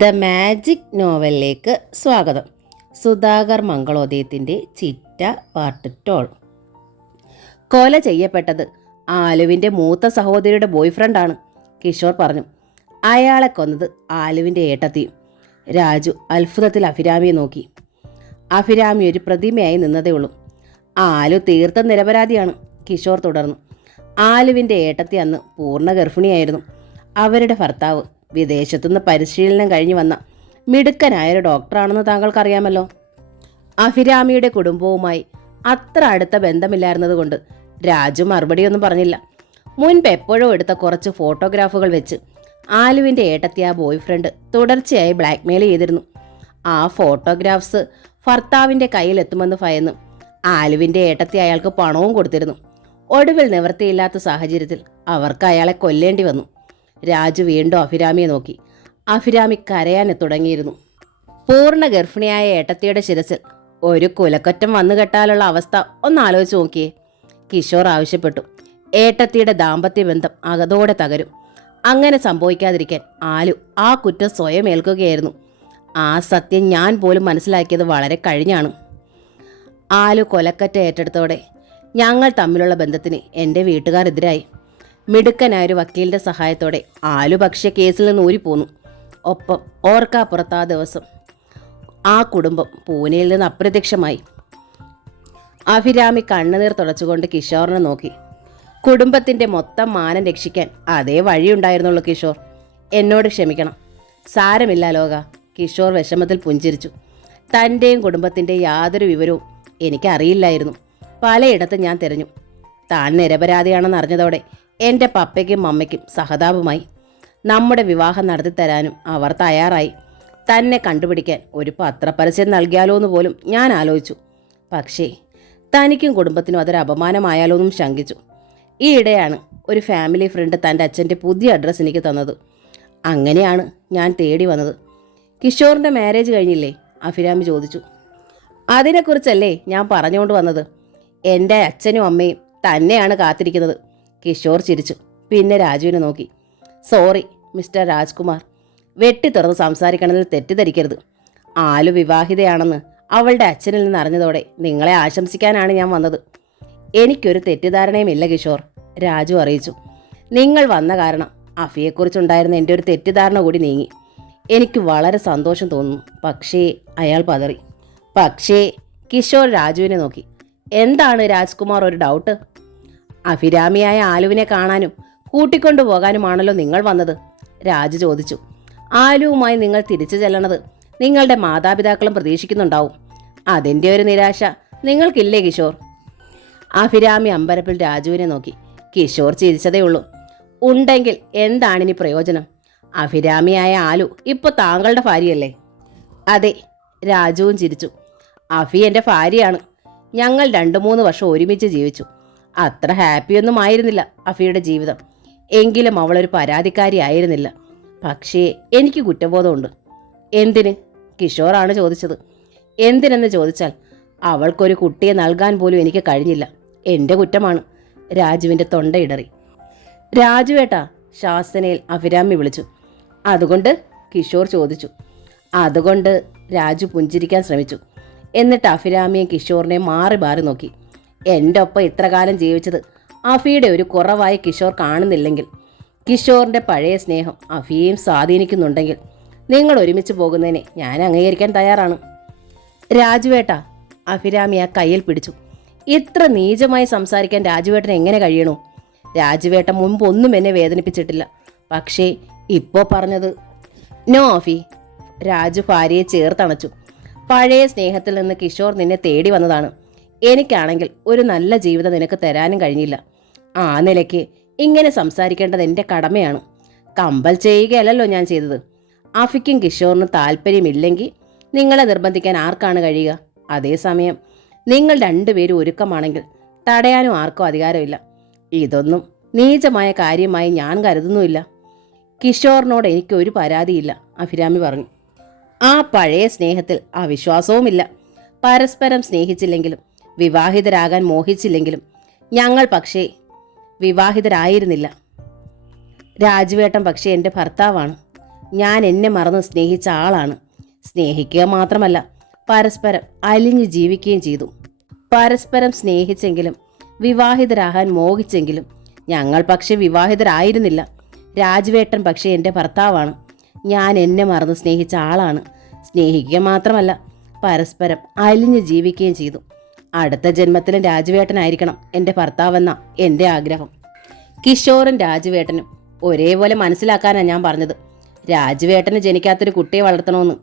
The magic നോവലിലേക്ക് സ്വാഗതം. സുധാകർ മംഗളോദയത്തിൻ്റെ ചിറ്റ part 12. കൊല ചെയ്യപ്പെട്ടത് ആലുവിൻ്റെ മൂത്ത സഹോദരിയുടെ ബോയ്ഫ്രണ്ടാണ്, കിഷോർ പറഞ്ഞു. അയാളെ കൊന്നത് ആലുവിൻ്റെ ഏട്ടത്തിയും. രാജു അത്ഭുതത്തിൽ അഭിരാമിയെ നോക്കി. അഭിരാമി ഒരു പ്രതിമയായി നിന്നതേ ഉള്ളൂ. ആലു തീർത്ത നിരപരാധിയാണ്, കിഷോർ തുടർന്നു. ആലുവിൻ്റെ ഏട്ടത്തി അന്ന് പൂർണ്ണ ഗർഭിണിയായിരുന്നു. അവരുടെ ഭർത്താവ് വിദേശത്തുനിന്ന് പരിശീലനം കഴിഞ്ഞു വന്ന മിടുക്കനായൊരു ഡോക്ടറാണെന്ന് താങ്കൾക്കറിയാമല്ലോ. അഭിരാമിയുടെ കുടുംബവുമായി അത്ര അടുത്ത ബന്ധമില്ലായിരുന്നതുകൊണ്ട് രാജു മറുപടിയൊന്നും പറഞ്ഞില്ല. മുൻപ് എപ്പോഴോ എടുത്ത കുറച്ച് ഫോട്ടോഗ്രാഫുകൾ വെച്ച് ആലുവിൻ്റെ ഏട്ടത്തി ആ ബോയ്ഫ്രണ്ട് തുടർച്ചയായി ബ്ലാക്ക്മെയിൽ ചെയ്തിരുന്നു. ആ ഫോട്ടോഗ്രാഫ്സ് ഭർത്താവിൻ്റെ കയ്യിലെത്തുമെന്ന് ഭയന്ന് ആലുവിൻ്റെ ഏട്ടത്തി അയാൾക്ക് പണവും കൊടുത്തിരുന്നു. ഒടുവിൽ നിവൃത്തിയില്ലാത്ത സാഹചര്യത്തിൽ അവർക്ക് അയാളെ കൊല്ലേണ്ടി വന്നു. രാജു വീണ്ടും അഭിരാമിയെ നോക്കി. അഭിരാമി കരയാൻ തുടങ്ങിയിരുന്നു. പൂർണ്ണ ഗർഭിണിയായ ഏട്ടത്തിയുടെ ശിരസിൽ ഒരു കുലക്കൊറ്റം വന്നു കെട്ടാലുള്ള അവസ്ഥ ഒന്ന് ആലോചിച്ച് നോക്കിയേ, കിഷോർ ആവശ്യപ്പെട്ടു. ഏട്ടത്തിയുടെ ദാമ്പത്യ ബന്ധം അകതോടെ തകരും. അങ്ങനെ സംഭവിക്കാതിരിക്കാൻ ആലു ആ കുറ്റം സ്വയം ഏൽക്കുകയായിരുന്നു. ആ സത്യം ഞാൻ പോലും മനസ്സിലാക്കിയത് വളരെ കഴിഞ്ഞാണ്. ആലു കൊലക്കറ്റ ഏറ്റെടുത്തോടെ ഞങ്ങൾ തമ്മിലുള്ള ബന്ധത്തിന് എൻ്റെ വീട്ടുകാർ എതിരായി. മിടുക്കനായൊരു വക്കീലിൻ്റെ സഹായത്തോടെ ആലു പക്ഷേ കേസിൽ നിന്ന് ഊരിപ്പോന്നു. ഒപ്പം ഓർക്കാപ്പുറത്ത് ആ ദിവസം ആ കുടുംബം പൂനെയിൽ നിന്ന് അപ്രത്യക്ഷമായി. അഭിരാമി കണ്ണുനീർ തുടച്ചുകൊണ്ട് കിഷോറിനെ നോക്കി. കുടുംബത്തിൻ്റെ മൊത്തം മാനം രക്ഷിക്കാൻ അതേ വഴിയുണ്ടായിരുന്നുള്ളൂ കിഷോർ. എന്നോട് ക്ഷമിക്കണം. സാരമില്ല ലോക. കിഷോർ വിഷമത്തിൽ പുഞ്ചിരിച്ചു. തൻ്റെയും കുടുംബത്തിൻ്റെ യാതൊരു വിവരവും എനിക്കറിയില്ലായിരുന്നു. പലയിടത്തും ഞാൻ തിരഞ്ഞു. താൻ നിരപരാധിയാണെന്ന് അറിഞ്ഞതോടെ എൻ്റെ പപ്പയ്ക്കും അമ്മയ്ക്കും സഹതാപമായി. നമ്മുടെ വിവാഹം നടത്തിത്തരാനും അവർ തയ്യാറായി. തന്നെ കണ്ടുപിടിക്കാൻ ഒരു പത്രപരസ്യം നൽകിയാലോ എന്ന് പോലും ഞാൻ ആലോചിച്ചു. പക്ഷേ തനിക്കും കുടുംബത്തിനും അതൊരു അപമാനമായാലോ എന്നും ശങ്കിച്ചു. ഈയിടെയാണ് ഒരു ഫാമിലി ഫ്രണ്ട് തൻ്റെ അച്ഛൻ്റെ പുതിയ അഡ്രസ്സ് എനിക്ക് തന്നത്. അങ്ങനെയാണ് ഞാൻ തേടി വന്നത്. കിഷോറിൻ്റെ മാരേജ് കഴിഞ്ഞില്ലേ? അഭിരാമി ചോദിച്ചു. അതിനെക്കുറിച്ചല്ലേ ഞാൻ പറഞ്ഞുകൊണ്ട് വന്നത്. എൻ്റെ അച്ഛനും അമ്മയും തന്നെയാണ് കാത്തിരിക്കുന്നത്. കിഷോർ ചിരിച്ചു. പിന്നെ രാജുവിനെ നോക്കി. സോറി മിസ്റ്റർ രാജ്കുമാർ, വെട്ടി തുറന്ന് സംസാരിക്കണമെന്ന് തെറ്റിദ്ധരിക്കരുത്. ആലു വിവാഹിതയാണെന്ന് അവളുടെ അച്ഛനിൽ നിന്ന് അറിഞ്ഞതോടെ നിങ്ങളെ ആശംസിക്കാനാണ് ഞാൻ വന്നത്. എനിക്കൊരു തെറ്റിദ്ധാരണയുമില്ല കിഷോർ, രാജു അറിയിച്ചു. നിങ്ങൾ വന്ന കാരണം അഫിയെക്കുറിച്ചുണ്ടായിരുന്ന എൻ്റെ ഒരു തെറ്റിദ്ധാരണ കൂടി നീങ്ങി. എനിക്ക് വളരെ സന്തോഷം തോന്നുന്നു. പക്ഷേ അയാൾ പതറി. പക്ഷേ കിഷോർ രാജുവിനെ നോക്കി. എന്താണ് രാജ്കുമാർ ഒരു ഡൗട്ട്? അഭിരാമിയായ ആലുവിനെ കാണാനും കൂട്ടിക്കൊണ്ടു പോകാനുമാണല്ലോ നിങ്ങൾ വന്നത്, രാജു ചോദിച്ചു. ആലുവുമായി നിങ്ങൾ തിരിച്ചു ചെല്ലണത് നിങ്ങളുടെ മാതാപിതാക്കളും പ്രതീക്ഷിക്കുന്നുണ്ടാവും. അതിൻ്റെ ഒരു നിരാശ നിങ്ങൾക്കില്ലേ കിഷോർ? അഭിരാമി അമ്പരപ്പിൽ രാജുവിനെ നോക്കി. കിഷോർ ചിരിച്ചതേ ഉള്ളൂ. ഉണ്ടെങ്കിൽ എന്താണിനി പ്രയോജനം? അഭിരാമിയായ ആലു ഇപ്പോൾ താങ്കളുടെ ഭാര്യയല്ലേ? അതെ, രാജുവും ചിരിച്ചു. അഫി എൻ്റെ ഭാര്യയാണ്. ഞങ്ങൾ 2-3 വർഷം ഒരുമിച്ച് ജീവിച്ചു. അത്ര ഹാപ്പിയൊന്നും ആയിരുന്നില്ല അഫിയുടെ ജീവിതം. എങ്കിലും അവളൊരു പരാതിക്കാരി ആയിരുന്നില്ല. പക്ഷേ എനിക്ക് കുറ്റബോധമുണ്ട്. എന്തിന്? കിഷോറാണ് ചോദിച്ചത്. എന്തിനെന്ന് ചോദിച്ചാൽ അവൾക്കൊരു കുട്ടിയെ നൽകാൻ പോലും എനിക്ക് കഴിഞ്ഞില്ല. എൻ്റെ കുറ്റമാണ്. രാജുവിൻ്റെ തൊണ്ടയിടറി. രാജുവേട്ടാ, ശാസനയിൽ അഭിരാമി വിളിച്ചു. അതുകൊണ്ട്? കിഷോർ ചോദിച്ചു. അതുകൊണ്ട് രാജു പുഞ്ചിരിക്കാൻ ശ്രമിച്ചു. എന്നിട്ട് അഭിരാമിയെ കിഷോറിനെ മാറി മാറി നോക്കി. എൻ്റെ ഒപ്പം ഇത്ര കാലം ജീവിച്ചത് അഫിയുടെ ഒരു കുറവായി കിഷോർ കാണുന്നില്ലെങ്കിൽ, കിഷോറിൻ്റെ പഴയ സ്നേഹം അഫിയെയും സ്വാധീനിക്കുന്നുണ്ടെങ്കിൽ നിങ്ങൾ ഒരുമിച്ച് പോകുന്നതിനെ ഞാൻ അംഗീകരിക്കാൻ തയ്യാറാണ്. രാജുവേട്ടാ, അഭിരാമി ആ കയ്യിൽ പിടിച്ചു. ഇത്ര നീചമായി സംസാരിക്കാൻ രാജുവേട്ടന് എങ്ങനെ കഴിയണു? രാജുവേട്ടൻ മുമ്പൊന്നും എന്നെ വേദനിപ്പിച്ചിട്ടില്ല. പക്ഷേ ഇപ്പോൾ പറഞ്ഞത്. നോ അഫി, രാജു ഭാര്യയെ ചേർത്തണച്ചു. പഴയ സ്നേഹത്തിൽ നിന്ന് കിഷോർ നിന്നെ തേടി വന്നതാണ്. എനിക്കാണെങ്കിൽ ഒരു നല്ല ജീവിതം നിനക്ക് തരാനും കഴിഞ്ഞില്ല. ആ നിലയ്ക്ക് ഇങ്ങനെ സംസാരിക്കേണ്ടത് എൻ്റെ കടമയാണ്. കമ്പൽ ചെയ്യുകയല്ലല്ലോ ഞാൻ ചെയ്തത്. അഫിക്കും കിഷോറിനും താല്പര്യമില്ലെങ്കിൽ നിങ്ങളെ നിർബന്ധിക്കാൻ ആർക്കാണ് കഴിയുക? അതേസമയം നിങ്ങൾ രണ്ടുപേരും ഒരുക്കമാണെങ്കിൽ തടയാനും ആർക്കും അധികാരമില്ല. ഇതൊന്നും നീചമായ കാര്യമായി ഞാൻ കരുതുന്നുമില്ല. കിഷോറിനോട് എനിക്കൊരു പരാതിയില്ല, അഭിരാമി പറഞ്ഞു. ആ പഴയ സ്നേഹത്തിൽ അവിശ്വാസവുമില്ല. പരസ്പരം സ്നേഹിച്ചില്ലെങ്കിലും വിവാഹിതരാകാൻ മോഹിച്ചില്ലെങ്കിലും ഞങ്ങൾ പക്ഷേ വിവാഹിതരായിരുന്നില്ല. രാജുവേട്ടൻ പക്ഷേ എൻ്റെ ഭർത്താവാണ്. ഞാൻ എന്നെ മറന്ന് സ്നേഹിച്ച ആളാണ്. സ്നേഹിക്കുക മാത്രമല്ല, പരസ്പരം അലിഞ്ഞു ജീവിക്കുകയും ചെയ്തു. പരസ്പരം സ്നേഹിച്ചെങ്കിലും വിവാഹിതരാകാൻ മോഹിച്ചെങ്കിലും ഞങ്ങൾ പക്ഷെ വിവാഹിതരായിരുന്നില്ല. രാജുവേട്ടൻ പക്ഷേ എൻ്റെ ഭർത്താവാണ്. ഞാൻ എന്നെ മറന്ന് സ്നേഹിച്ച ആളാണ്. സ്നേഹിക്കുക മാത്രമല്ല, പരസ്പരം അലിഞ്ഞു ജീവിക്കുകയും ചെയ്തു. അടുത്ത ജന്മത്തിലും രാജുവേട്ടനായിരിക്കണം എൻ്റെ ഭർത്താവെന്ന എൻ്റെ ആഗ്രഹം. കിഷോറും രാജുവേട്ടനും ഒരേപോലെ മനസ്സിലാക്കാനാണ് ഞാൻ പറഞ്ഞത്. രാജുവേട്ടന് ജനിക്കാത്തൊരു കുട്ടിയെ വളർത്തണമെന്ന്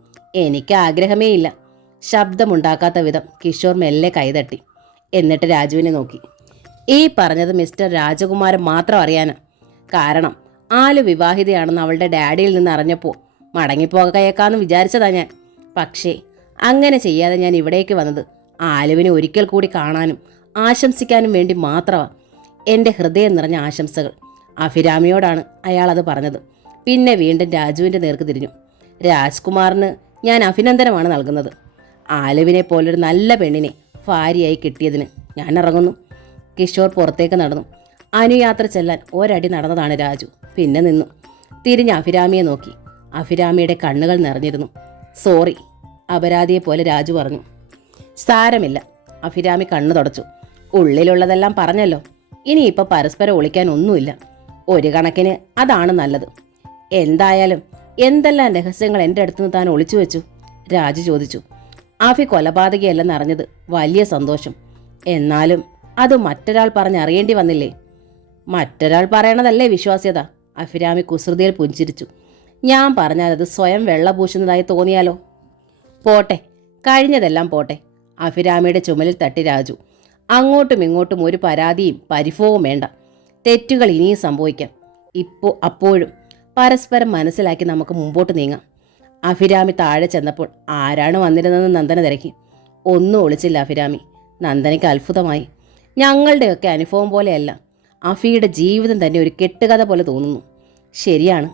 എനിക്ക് ആഗ്രഹമേ ഇല്ല. ശബ്ദമുണ്ടാക്കാത്ത വിധം കിഷോർ മെല്ലെ കൈതട്ടി. എന്നിട്ട് രാജുവിനെ നോക്കി. ഈ പറഞ്ഞത് മിസ്റ്റർ രാജകുമാരൻ മാത്രം അറിയാനാ. കാരണം ആലു വിവാഹിതയാണെന്ന് അവളുടെ ഡാഡിയിൽ നിന്ന് അറിഞ്ഞപ്പോൾ മടങ്ങിപ്പോകയേക്കാന്ന് വിചാരിച്ചതാ ഞാൻ. പക്ഷേ അങ്ങനെ ചെയ്യാതെ ഞാൻ ഇവിടേക്ക് വന്നത് ആലുവിനെ ഒരിക്കൽ കൂടി കാണാനും ആശംസിക്കാനും വേണ്ടി മാത്രമാണ്. എൻ്റെ ഹൃദയം നിറഞ്ഞ ആശംസകൾ. അഭിരാമിയോടാണ് അയാൾ അത് പറഞ്ഞത്. പിന്നെ വീണ്ടും രാജുവിൻ്റെ നേർക്ക് തിരിഞ്ഞു. രാജ്കുമാറിന് ഞാൻ അഭിനന്ദനമാണ് നൽകുന്നത്. ആലുവിനെ പോലൊരു നല്ല പെണ്ണിനെ ഭാര്യയായി കിട്ടിയതിന് ഞാൻ ഇറങ്ങുന്നു. കിഷോർ പുറത്തേക്ക് നടന്നു. അനുയാത്ര ചെല്ലാൻ ഒരടി നടന്നതാണ് രാജു. പിന്നെ നിന്നു. തിരിഞ്ഞ് അഭിരാമിയെ നോക്കി. അഭിരാമിയുടെ കണ്ണുകൾ നിറഞ്ഞിരുന്നു. സോറി, അപരാധിയെ പോലെ രാജു പറഞ്ഞു. സാരമില്ല, അഭിരാമി കണ്ണു തുടച്ചു. ഉള്ളിലുള്ളതെല്ലാം പറഞ്ഞല്ലോ. ഇനിയിപ്പോൾ പരസ്പരം ഒളിക്കാൻ ഒന്നുമില്ല. ഒരു കണക്കിന് അതാണ് നല്ലത്. എന്തായാലും എന്തെല്ലാം രഹസ്യങ്ങൾ എൻ്റെ അടുത്തുനിന്ന് താൻ ഒളിച്ചു വെച്ചു? രാജു ചോദിച്ചു. അഭി കൊലപാതകയല്ലെന്ന് അറിഞ്ഞത് വലിയ സന്തോഷം. എന്നാലും അത് മറ്റൊരാൾ പറഞ്ഞറിയേണ്ടി വന്നില്ലേ? മറ്റൊരാൾ പറയണതല്ലേ വിശ്വാസ്യത? അഭിരാമി കുസൃതിയിൽ പുഞ്ചിരിച്ചു. ഞാൻ പറഞ്ഞാൽ അത് സ്വയം വെള്ളപൂശുന്നതായി തോന്നിയാലോ? പോട്ടെ, കഴിഞ്ഞതെല്ലാം പോട്ടെ. അഭിരാമിയുടെ ചുമലിൽ തട്ടി രാജു. അങ്ങോട്ടും ഇങ്ങോട്ടും ഒരു പരാതിയും പരിഭവവും വേണ്ട. തെറ്റുകൾ ഇനിയും സംഭവിക്കാം. അപ്പോഴും പരസ്പരം മനസ്സിലാക്കി നമുക്ക് മുമ്പോട്ട് നീങ്ങാം. അഭിരാമി താഴെ ചെന്നപ്പോൾ ആരാണ് വന്നിരുന്നതെന്ന് നന്ദന തിരക്കി. ഒന്നും ഒളിച്ചില്ല അഭിരാമി. നന്ദനയ്ക്ക് അത്ഭുതമായി. ഞങ്ങളുടെയൊക്കെ അനുഭവം പോലെയല്ല, അഫിയുടെ ജീവിതം തന്നെ ഒരു കെട്ടുകഥ പോലെ തോന്നുന്നു. ശരിയാണ്,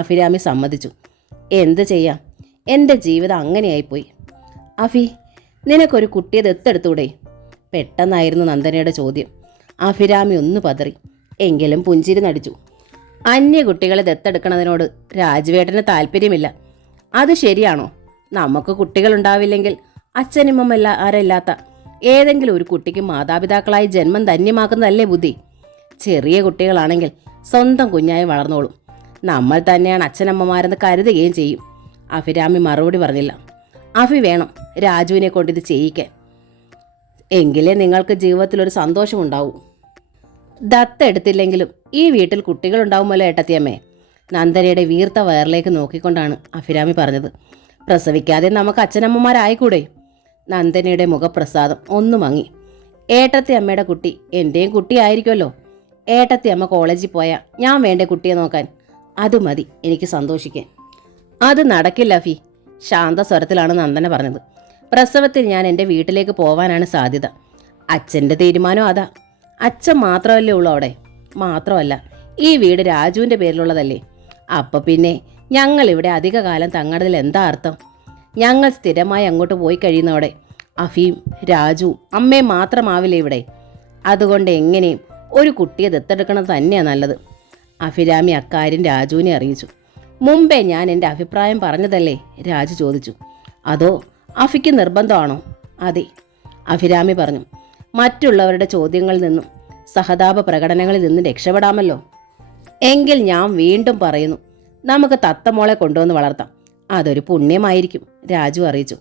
അഭിരാമി സമ്മതിച്ചു. എന്ത് ചെയ്യാം, എൻ്റെ ജീവിതം അങ്ങനെയായിപ്പോയി. അഫി, നിനക്കൊരു കുട്ടിയെ ദത്തെടുത്തൂടെ? പെട്ടെന്നായിരുന്നു നന്ദനയുടെ ചോദ്യം. അഭിരാമി ഒന്ന് പതറി. എങ്കിലും പുഞ്ചിരി നടിച്ചു. അന്യ കുട്ടികളെ ദത്തെടുക്കണതിനോട് രാജുവേട്ടന് താല്പര്യമില്ല. അത് ശരിയാണോ? നമുക്ക് കുട്ടികളുണ്ടാവില്ലെങ്കിൽ അച്ഛനമ്മല്ല ആരല്ലാത്ത ഏതെങ്കിലും ഒരു കുട്ടിക്ക് മാതാപിതാക്കളായി ജന്മം ധന്യമാക്കുന്നതല്ലേ ബുദ്ധി. ചെറിയ കുട്ടികളാണെങ്കിൽ സ്വന്തം കുഞ്ഞായി വളർന്നോളും. നമ്മൾ തന്നെയാണ് അച്ഛനമ്മമാരെന്ന് കരുതുകയും ചെയ്യും. അഭിരാമി മറുപടി പറഞ്ഞില്ല. അഭി വേണം രാജുവിനെ കൊണ്ടിത് ചെയ്യിക്കാൻ. എങ്കിലേ നിങ്ങൾക്ക് ജീവിതത്തിലൊരു സന്തോഷമുണ്ടാവൂ. ദത്തെടുത്തില്ലെങ്കിലും ഈ വീട്ടിൽ കുട്ടികളുണ്ടാവുമല്ലോ ഏട്ടത്തിയമ്മേ. നന്ദനയുടെ വീർത്ത വയറിലേക്ക് നോക്കിക്കൊണ്ടാണ് അഭിരാമി പറഞ്ഞത്. പ്രസവിക്കാതെ നമുക്ക് അച്ഛനമ്മമാരായിക്കൂടെ? നന്ദനയുടെ മുഖപ്രസാദം ഒന്നു മങ്ങി. ഏട്ടത്തി അമ്മയുടെ കുട്ടി എൻ്റെയും കുട്ടിയായിരിക്കുമല്ലോ. ഏട്ടത്തി അമ്മ കോളേജിൽ പോയാൽ ഞാൻ വേണ്ടേ കുട്ടിയെ നോക്കാൻ? അത് മതി എനിക്ക് സന്തോഷിക്കാൻ. അത് നടക്കില്ല അഫി, ശാന്തസ്വരത്തിലാണ് നന്ദന പറഞ്ഞത്. പ്രസവത്തിൽ ഞാൻ എൻ്റെ വീട്ടിലേക്ക് പോവാനാണ് സാധ്യത. അച്ഛൻ്റെ തീരുമാനം അതാ. അച്ഛൻ മാത്രമല്ലേ ഉള്ളൂ അവിടെ. മാത്രമല്ല ഈ വീട് രാജുവിൻ്റെ പേരിലുള്ളതല്ലേ. അപ്പം പിന്നെ ഞങ്ങളിവിടെ അധികകാലം തങ്ങടതിൽ എന്താ അർത്ഥം? ഞങ്ങൾ സ്ഥിരമായി അങ്ങോട്ട് പോയി കഴിയുന്നവിടെ അഫിയും രാജുവും അമ്മയും മാത്രമാവില്ലേ ഇവിടെ. അതുകൊണ്ട് എങ്ങനെയും ഒരു കുട്ടിയെ ദത്തെടുക്കണം തന്നെയാണ് നല്ലത്. അഭിരാമി അക്കാര്യം രാജുവിനെ അറിയിച്ചു. മുമ്പേ ഞാൻ എൻ്റെ അഭിപ്രായം പറഞ്ഞതല്ലേ? രാജു ചോദിച്ചു. അതോ അഫിക്ക് നിർബന്ധമാണോ? അതെ, അഭിരാമി പറഞ്ഞു. മറ്റുള്ളവരുടെ ചോദ്യങ്ങളിൽ നിന്നും സഹതാപ പ്രകടനങ്ങളിൽ നിന്നും രക്ഷപ്പെടാമല്ലോ. എങ്കിൽ ഞാൻ വീണ്ടും പറയുന്നു, നമുക്ക് തത്തമോളെ കൊണ്ടുവന്ന് വളർത്താം. അതൊരു പുണ്യമായിരിക്കും, രാജു അറിയിച്ചു.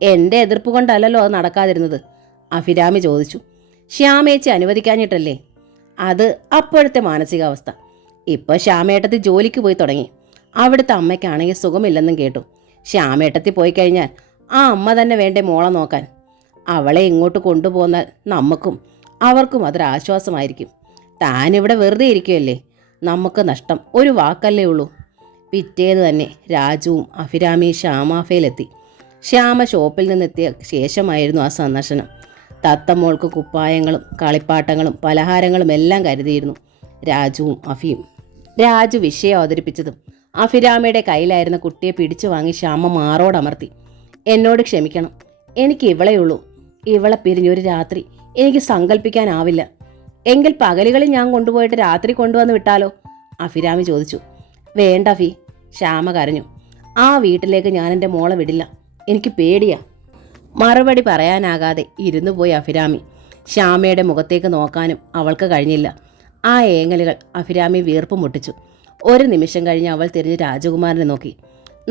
എൻ്റെ എതിർപ്പ് കൊണ്ടല്ലല്ലോ അത് നടക്കാതിരുന്നത്, അഭിരാമി ചോദിച്ചു. ശ്യാമേച്ചി അനുവദിക്കാഞ്ഞിട്ടല്ലേ? അത് അപ്പോഴത്തെ മാനസികാവസ്ഥ. ഇപ്പോൾ ശ്യാമേട്ടത്തി ജോലിക്ക് പോയി തുടങ്ങി. അവിടുത്തെ അമ്മയ്ക്കാണെങ്കിൽ സുഖമില്ലെന്നും കേട്ടു. ശ്യാമേട്ടത്തി പോയി കഴിഞ്ഞാൽ ആ അമ്മ തന്നെ വേണ്ടേ മോളെ നോക്കാൻ? അവളെ ഇങ്ങോട്ട് കൊണ്ടുപോന്നാൽ നമുക്കും അവർക്കും അതൊരാശ്വാസമായിരിക്കും. താനിവിടെ വെറുതെ ഇരിക്കുകയല്ലേ, നമുക്ക് നഷ്ടം ഒരു വാക്കല്ലേ ഉള്ളൂ. പിറ്റേന്ന് തന്നെ രാജുവും അഭിരാമിയും ശ്യാമാഫയിലെത്തി. ശ്യാമ ഷോപ്പിൽ നിന്നെത്തിയ ശേഷമായിരുന്നു ആ സന്ദർശനം. തത്തമ്മോൾക്ക് കുപ്പായങ്ങളും കളിപ്പാട്ടങ്ങളും പലഹാരങ്ങളും എല്ലാം കരുതിയിരുന്നു രാജുവും അഫിയും. രാജു വിഷയം അവതരിപ്പിച്ചതും അഭിരാമിയുടെ കയ്യിലായിരുന്ന കുട്ടിയെ പിടിച്ചു വാങ്ങി ശ്യാമ മാറോടമർത്തി. എന്നോട് ക്ഷമിക്കണം, എനിക്ക് ഇവളെയുള്ളൂ. ഇവളെ പിരിഞ്ഞൊരു രാത്രി എനിക്ക് സങ്കല്പിക്കാനാവില്ല. എങ്കിൽ പകലുകളിൽ ഞാൻ കൊണ്ടുപോയിട്ട് രാത്രി കൊണ്ടുവന്ന് വിട്ടാലോ? അഭിരാമി ചോദിച്ചു. വേണ്ട അഫി, ശ്യാമ കരഞ്ഞു. ആ വീട്ടിലേക്ക് ഞാൻ എൻ്റെ മോളെ വിടില്ല, എനിക്ക് പേടിയാ. മറുപടി പറയാനാകാതെ ഇരുന്നു പോയി അഭിരാമി. ശ്യാമയുടെ മുഖത്തേക്ക് നോക്കാനും അവൾക്ക് കഴിഞ്ഞില്ല. ആ ഏങ്ങലുകൾ അഭിരാമി വീർപ്പ് മുട്ടിച്ചു. ഒരു നിമിഷം കഴിഞ്ഞ് അവൾ തിരിഞ്ഞ് രാജകുമാരനെ നോക്കി.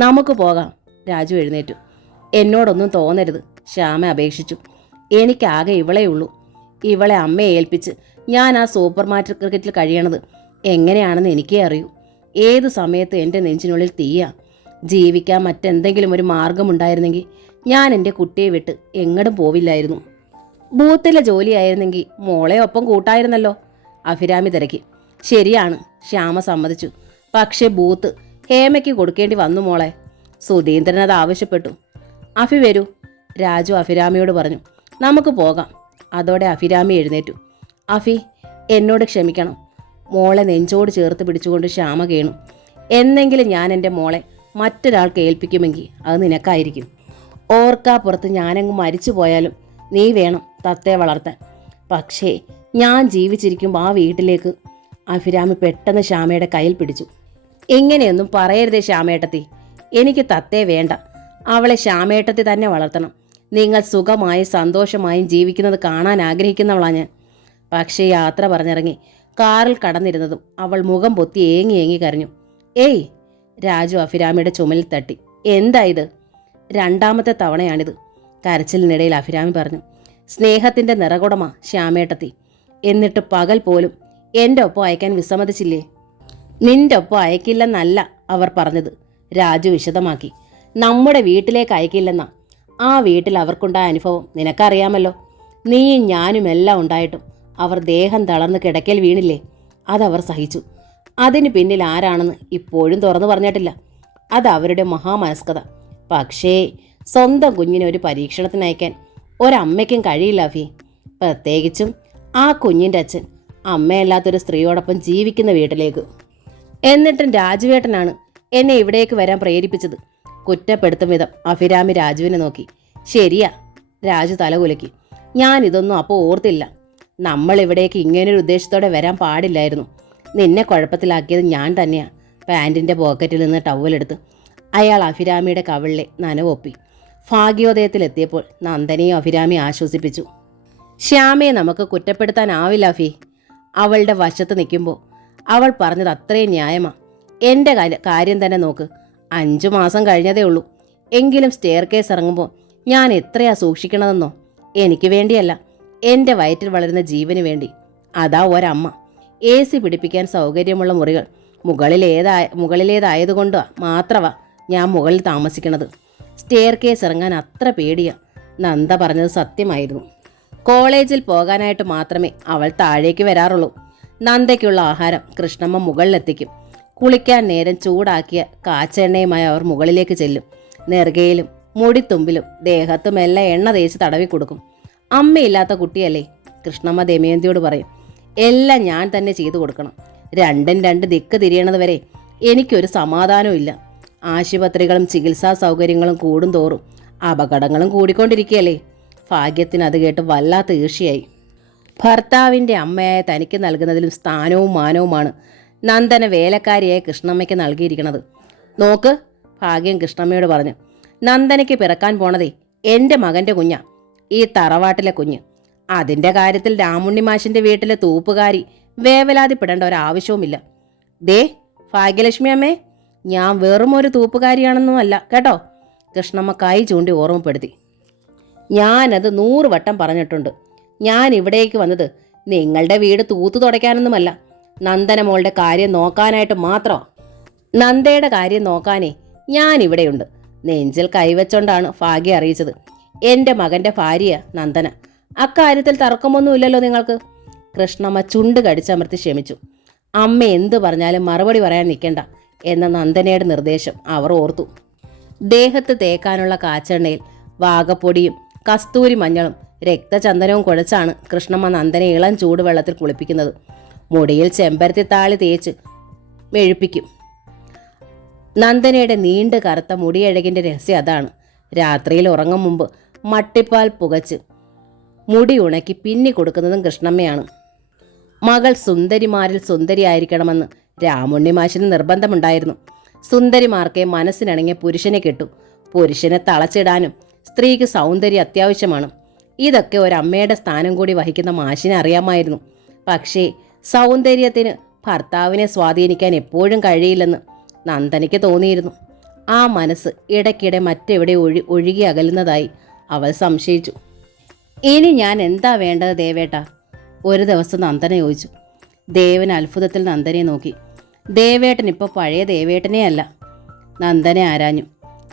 നമുക്ക് പോകാം. രാജു എഴുന്നേറ്റു. എന്നോടൊന്നും തോന്നരുത്, ശ്യാമ അപേക്ഷിച്ചു. എനിക്കാകെ ഇവളേ ഉള്ളൂ. ഇവളെ അമ്മയെ ഏൽപ്പിച്ച് ഞാൻ ആ സൂപ്പർ മാർക്കറ്റിൽ കഴിയണത് എങ്ങനെയാണെന്ന് എനിക്കേ അറിയൂ. ഏതു സമയത്ത് എൻ്റെ നെഞ്ചിനുള്ളിൽ തീയാ. ജീവിക്കാൻ മറ്റെന്തെങ്കിലും ഒരു മാർഗമുണ്ടായിരുന്നെങ്കിൽ ഞാൻ എൻ്റെ കുട്ടിയെ വിട്ട് എങ്ങടും പോവില്ലായിരുന്നു. ബൂത്തിലെ ജോലിയായിരുന്നെങ്കിൽ മോളെ ഒപ്പം കൂട്ടായിരുന്നല്ലോ, അഭിരാമി തിരക്കി. ശരിയാണ്, ശ്യാമ സമ്മതിച്ചു. പക്ഷേ ബൂത്ത് ഹേമയ്ക്ക് കൊടുക്കേണ്ടി വന്നു മോളെ. സുധീന്ദ്രൻ അത് ആവശ്യപ്പെട്ടു. അഭി വരൂ, രാജു അഭിരാമിയോട് പറഞ്ഞു. നമുക്ക് പോകാം. അതോടെ അഭിരാമി എഴുന്നേറ്റു. അഭി, എന്നോട് ക്ഷമിക്കണം. മോളെ നെഞ്ചോട് ചേർത്ത് പിടിച്ചുകൊണ്ട് ശ്യാമ കേണു. എന്നെങ്കിലും ഞാൻ എൻ്റെ മോളെ മറ്റൊരാൾക്ക് ഏൽപ്പിക്കുമെങ്കിൽ അത് നിനക്കായിരിക്കും. ഓർക്കാപ്പുറത്ത് ഞാനങ്ങ് മരിച്ചു പോയാലും നീ വേണം തത്തയെ വളർത്താൻ. പക്ഷേ ഞാൻ ജീവിച്ചിരിക്കുമ്പോൾ ആ വീട്ടിലേക്ക്. അഭിരാമി പെട്ടെന്ന് ശ്യാമയുടെ കയ്യിൽ പിടിച്ചു. ഇങ്ങനെയൊന്നും പറയരുതേ ശ്യാമേട്ടത്തി. എനിക്ക് തത്തയെ വേണ്ട. അവളെ ശ്യാമേട്ടത്തി തന്നെ വളർത്തണം. നിങ്ങൾ സുഖമായും സന്തോഷമായും ജീവിക്കുന്നത് കാണാൻ ആഗ്രഹിക്കുന്നവളാണ് ഞാൻ. പക്ഷേ യാത്ര പറഞ്ഞിറങ്ങി കാറിൽ കടന്നിരുന്നതും അവൾ മുഖം പൊത്തി ഏങ്ങി ഏങ്ങി കരഞ്ഞു. ഏയ്, രാജു അഭിരാമിയുടെ ചുമലിൽ തട്ടി. എന്താ ഇത്? രണ്ടാമത്തെ തവണയാണിത്. കരച്ചിലിനിടയിൽ അഭിരാമി പറഞ്ഞു. സ്നേഹത്തിൻ്റെ നിറകുടമ ശ്യാമേട്ടത്തി. എന്നിട്ട് പകൽ പോലും എൻ്റെ ഒപ്പം അയക്കാൻ വിസമ്മതിച്ചില്ലേ? നിന്റെ ഒപ്പം അയക്കില്ലെന്നല്ല അവർ പറഞ്ഞത്, രാജു വിശദമാക്കി. നമ്മുടെ വീട്ടിലേക്ക് അയക്കില്ലെന്നാ. ആ വീട്ടിൽ അവർക്കുണ്ടായ അനുഭവം നിനക്കറിയാമല്ലോ. നീയും ഞാനും എല്ലാം ഉണ്ടായിട്ടും അവർ ദേഹം തളർന്ന് കിടക്കൽ വീണില്ലേ? അതവർ സഹിച്ചു. അതിന് പിന്നിൽ ആരാണെന്ന് ഇപ്പോഴും തുറന്നു പറഞ്ഞിട്ടില്ല. അത് അവരുടെ മഹാമനസ്കത. പക്ഷേ സ്വന്തം കുഞ്ഞിനെ ഒരു പരീക്ഷണത്തിന് അയക്കാൻ ഒരമ്മയ്ക്കും കഴിയില്ല അഭി. പ്രത്യേകിച്ചും ആ കുഞ്ഞിൻ്റെ അച്ഛൻ അമ്മയല്ലാത്തൊരു സ്ത്രീയോടൊപ്പം ജീവിക്കുന്ന വീട്ടിലേക്ക്. എന്നിട്ടും രാജുവേട്ടനാണ് എന്നെ ഇവിടേക്ക് വരാൻ പ്രേരിപ്പിച്ചത്. കുറ്റപ്പെടുത്തും വിധം അഭിരാമി രാജുവിനെ നോക്കി. ശരിയാ, രാജു തലകുലക്കി. ഞാനിതൊന്നും അപ്പോൾ ഓർത്തില്ല. നമ്മൾ ഇവിടേക്ക് ഇങ്ങനൊരു ഉദ്ദേശത്തോടെ വരാൻ പാടില്ലായിരുന്നു. നിന്നെ കുഴപ്പത്തിലാക്കിയത് ഞാൻ തന്നെയാണ്. പാൻറ്റിൻ്റെ പോക്കറ്റിൽ നിന്ന് ടവലെടുത്ത് അയാൾ അഭിരാമിയുടെ കവിളിലെ നനവൊപ്പി. ഭാഗ്യോദയത്തിലെത്തിയപ്പോൾ നന്ദനെയും അഭിരാമി ആശ്വസിപ്പിച്ചു. ശ്യാമയെ നമുക്ക് കുറ്റപ്പെടുത്താനാവില്ല അഭി. അവളുടെ വശത്ത് നിൽക്കുമ്പോൾ അവൾ പറഞ്ഞത് അത്രയും ന്യായമാ. എൻ്റെ കാര്യം തന്നെ നോക്ക്. 5 മാസം കഴിഞ്ഞതേ ഉള്ളൂ. എങ്കിലും സ്റ്റെയർ കേസ് ഇറങ്ങുമ്പോൾ ഞാൻ എത്രയാ സൂക്ഷിക്കണതെന്നോ. എനിക്ക് വേണ്ടിയല്ല, എൻ്റെ വയറ്റിൽ വളരുന്ന ജീവന് വേണ്ടി. അതാ ഒരമ്മ. AC പിടിപ്പിക്കാൻ സൗകര്യമുള്ള മുറികൾ മുകളിലേതായതുകൊണ്ട് മാത്രമാ ഞാൻ മുകളിൽ താമസിക്കണത്. സ്റ്റെയർ കേസ് ഇറങ്ങാൻ അത്ര പേടിയാ. നന്ദ പറഞ്ഞത് സത്യമായിരുന്നു. കോളേജിൽ പോകാനായിട്ട് മാത്രമേ അവൾ താഴേക്ക് വരാറുള്ളൂ. നന്ദയ്ക്കുള്ള ആഹാരം കൃഷ്ണമ്മ മുകളിലെത്തിക്കും. കുളിക്കാൻ നേരം ചൂടാക്കിയ കാച്ചെണ്ണയുമായി അവർ മുകളിലേക്ക് ചെല്ലും. നെറുകയിലും മുടിത്തുമ്പിലും ദേഹത്തുമെല്ലാം എണ്ണ തേച്ച് തടവി കൊടുക്കും. അമ്മയില്ലാത്ത കുട്ടിയല്ലേ, കൃഷ്ണമ്മ ദമയന്തിയോട് പറയും. എല്ലാം ഞാൻ തന്നെ ചെയ്തു കൊടുക്കണം. രണ്ടും രണ്ട് ദിക്ക് തിരിയണത് വരെ എനിക്കൊരു സമാധാനവും ഇല്ല. ആശുപത്രികളും ചികിത്സാ സൗകര്യങ്ങളും കൂടും തോറും അപകടങ്ങളും കൂടിക്കൊണ്ടിരിക്കുകയല്ലേ. ഭാഗ്യത്തിന് അത് കേട്ട് വല്ലാത്ത ഈർഷ്യയായി. ഭർത്താവിൻ്റെ അമ്മയായ തനിക്ക് നൽകുന്നതിലും സ്ഥാനവും മാനവുമാണ് നന്ദന വേലക്കാരിയായ കൃഷ്ണമ്മയ്ക്ക് നൽകിയിരിക്കുന്നത്. നോക്ക്, ഭാഗ്യം കൃഷ്ണമ്മയോട് പറഞ്ഞു. നന്ദനയ്ക്ക് പിറക്കാൻ പോണതേ എൻ്റെ മകൻ്റെ കുഞ്ഞാ, ഈ തറവാട്ടിലെ കുഞ്ഞ്. അതിൻ്റെ കാര്യത്തിൽ രാമുണ്ണിമാഷിൻ്റെ വീട്ടിലെ തൂപ്പുകാരി വേവലാതിപ്പെടേണ്ട ഒരാവശ്യവുമില്ല. ദേ ഭാഗ്യലക്ഷ്മി അമ്മേ, ഞാൻ വെറും ഒരു തൂപ്പുകാരിയാണെന്നും അല്ല കേട്ടോ, കൃഷ്ണമ്മ കൈ ചൂണ്ടി ഓർമ്മപ്പെടുത്തി. ഞാനത് 100 വട്ടം പറഞ്ഞിട്ടുണ്ട്. ഞാൻ ഇവിടേക്ക് വന്നത് നിങ്ങളുടെ വീട് തൂത്തു തുടയ്ക്കാനൊന്നുമല്ല, നന്ദന മോളുടെ കാര്യം നോക്കാനായിട്ട് മാത്രം. നന്ദയുടെ കാര്യം നോക്കാനേ ഞാൻ ഇവിടെയുണ്ട്. നെഞ്ചിൽ കൈവച്ചോണ്ടാണ് ഭാഗ്യം അറിയിച്ചത്. എൻ്റെ മകൻ്റെ ഭാര്യയാ നന്ദന. അക്കാര്യത്തിൽ തർക്കമൊന്നുമില്ലല്ലോ നിങ്ങൾക്ക്. കൃഷ്ണമ്മ ചുണ്ട് കടിച്ചമർത്തി ക്ഷമിച്ചു. അമ്മ എന്ത് പറഞ്ഞാലും മറുപടി പറയാൻ നിൽക്കണ്ട എന്ന നന്ദനയുടെ നിർദ്ദേശം അവർ ഓർത്തു. ദേഹത്ത് തേക്കാനുള്ള കാച്ചെണ്ണയിൽ വാകപ്പൊടിയും കസ്തൂരി മഞ്ഞളും രക്തചന്ദനവും കുഴച്ചാണ് കൃഷ്ണമ്മ നന്ദനെ ഇളം ചൂടുവെള്ളത്തിൽ കുളിപ്പിക്കുന്നത്. മുടിയിൽ ചെമ്പരത്തി താളി തേച്ച് മെഴുപ്പിക്കും. നന്ദനയുടെ നീണ്ട കറുത്ത മുടിയഴകിൻ്റെ രഹസ്യം അതാണ്. രാത്രിയിൽ ഉറങ്ങും മുമ്പ് മട്ടിപ്പാൽ പുകച്ച് മുടി ഉണക്കി പിന്നി കൊടുക്കുന്നതും കൃഷ്ണമ്മയാണ്. മകൾ സുന്ദരിമാരിൽ സുന്ദരിയായിരിക്കണമെന്ന് രാമുണ്ണിമാഷിന് നിർബന്ധമുണ്ടായിരുന്നു. സുന്ദരിമാർക്കെ മനസ്സിനിണങ്ങിയ പുരുഷനെ കിട്ടൂ. പുരുഷനെ തളച്ചിടാനും സ്ത്രീക്ക് സൗന്ദര്യം അത്യാവശ്യമാണ്. ഇതൊക്കെ ഒരമ്മയുടെ സ്ഥാനം കൂടി വഹിക്കുന്ന മാഷിനെ അറിയാമായിരുന്നു. പക്ഷേ സൗന്ദര്യത്തിന് ഭർത്താവിനെ സ്വാധീനിക്കാൻ എപ്പോഴും കഴിയില്ലെന്ന് നന്ദനയ്ക്ക് തോന്നിയിരുന്നു. ആ മനസ്സ് ഇടയ്ക്കിടെ മറ്റെവിടെ ഒഴുകി അകലുന്നതായി അവൾ സംശയിച്ചു. ഇനി ഞാൻ എന്താ വേണ്ടത് ദേവേട്ട? ഒരു ദിവസം നന്ദന ചോദിച്ചു. ദേവൻ അത്ഭുതത്തിൽ നന്ദനെ നോക്കി. ദേവേട്ടൻ ഇപ്പോൾ പഴയ ദേവേട്ടനേ അല്ല. നന്ദനെ ആരാഞ്ഞു.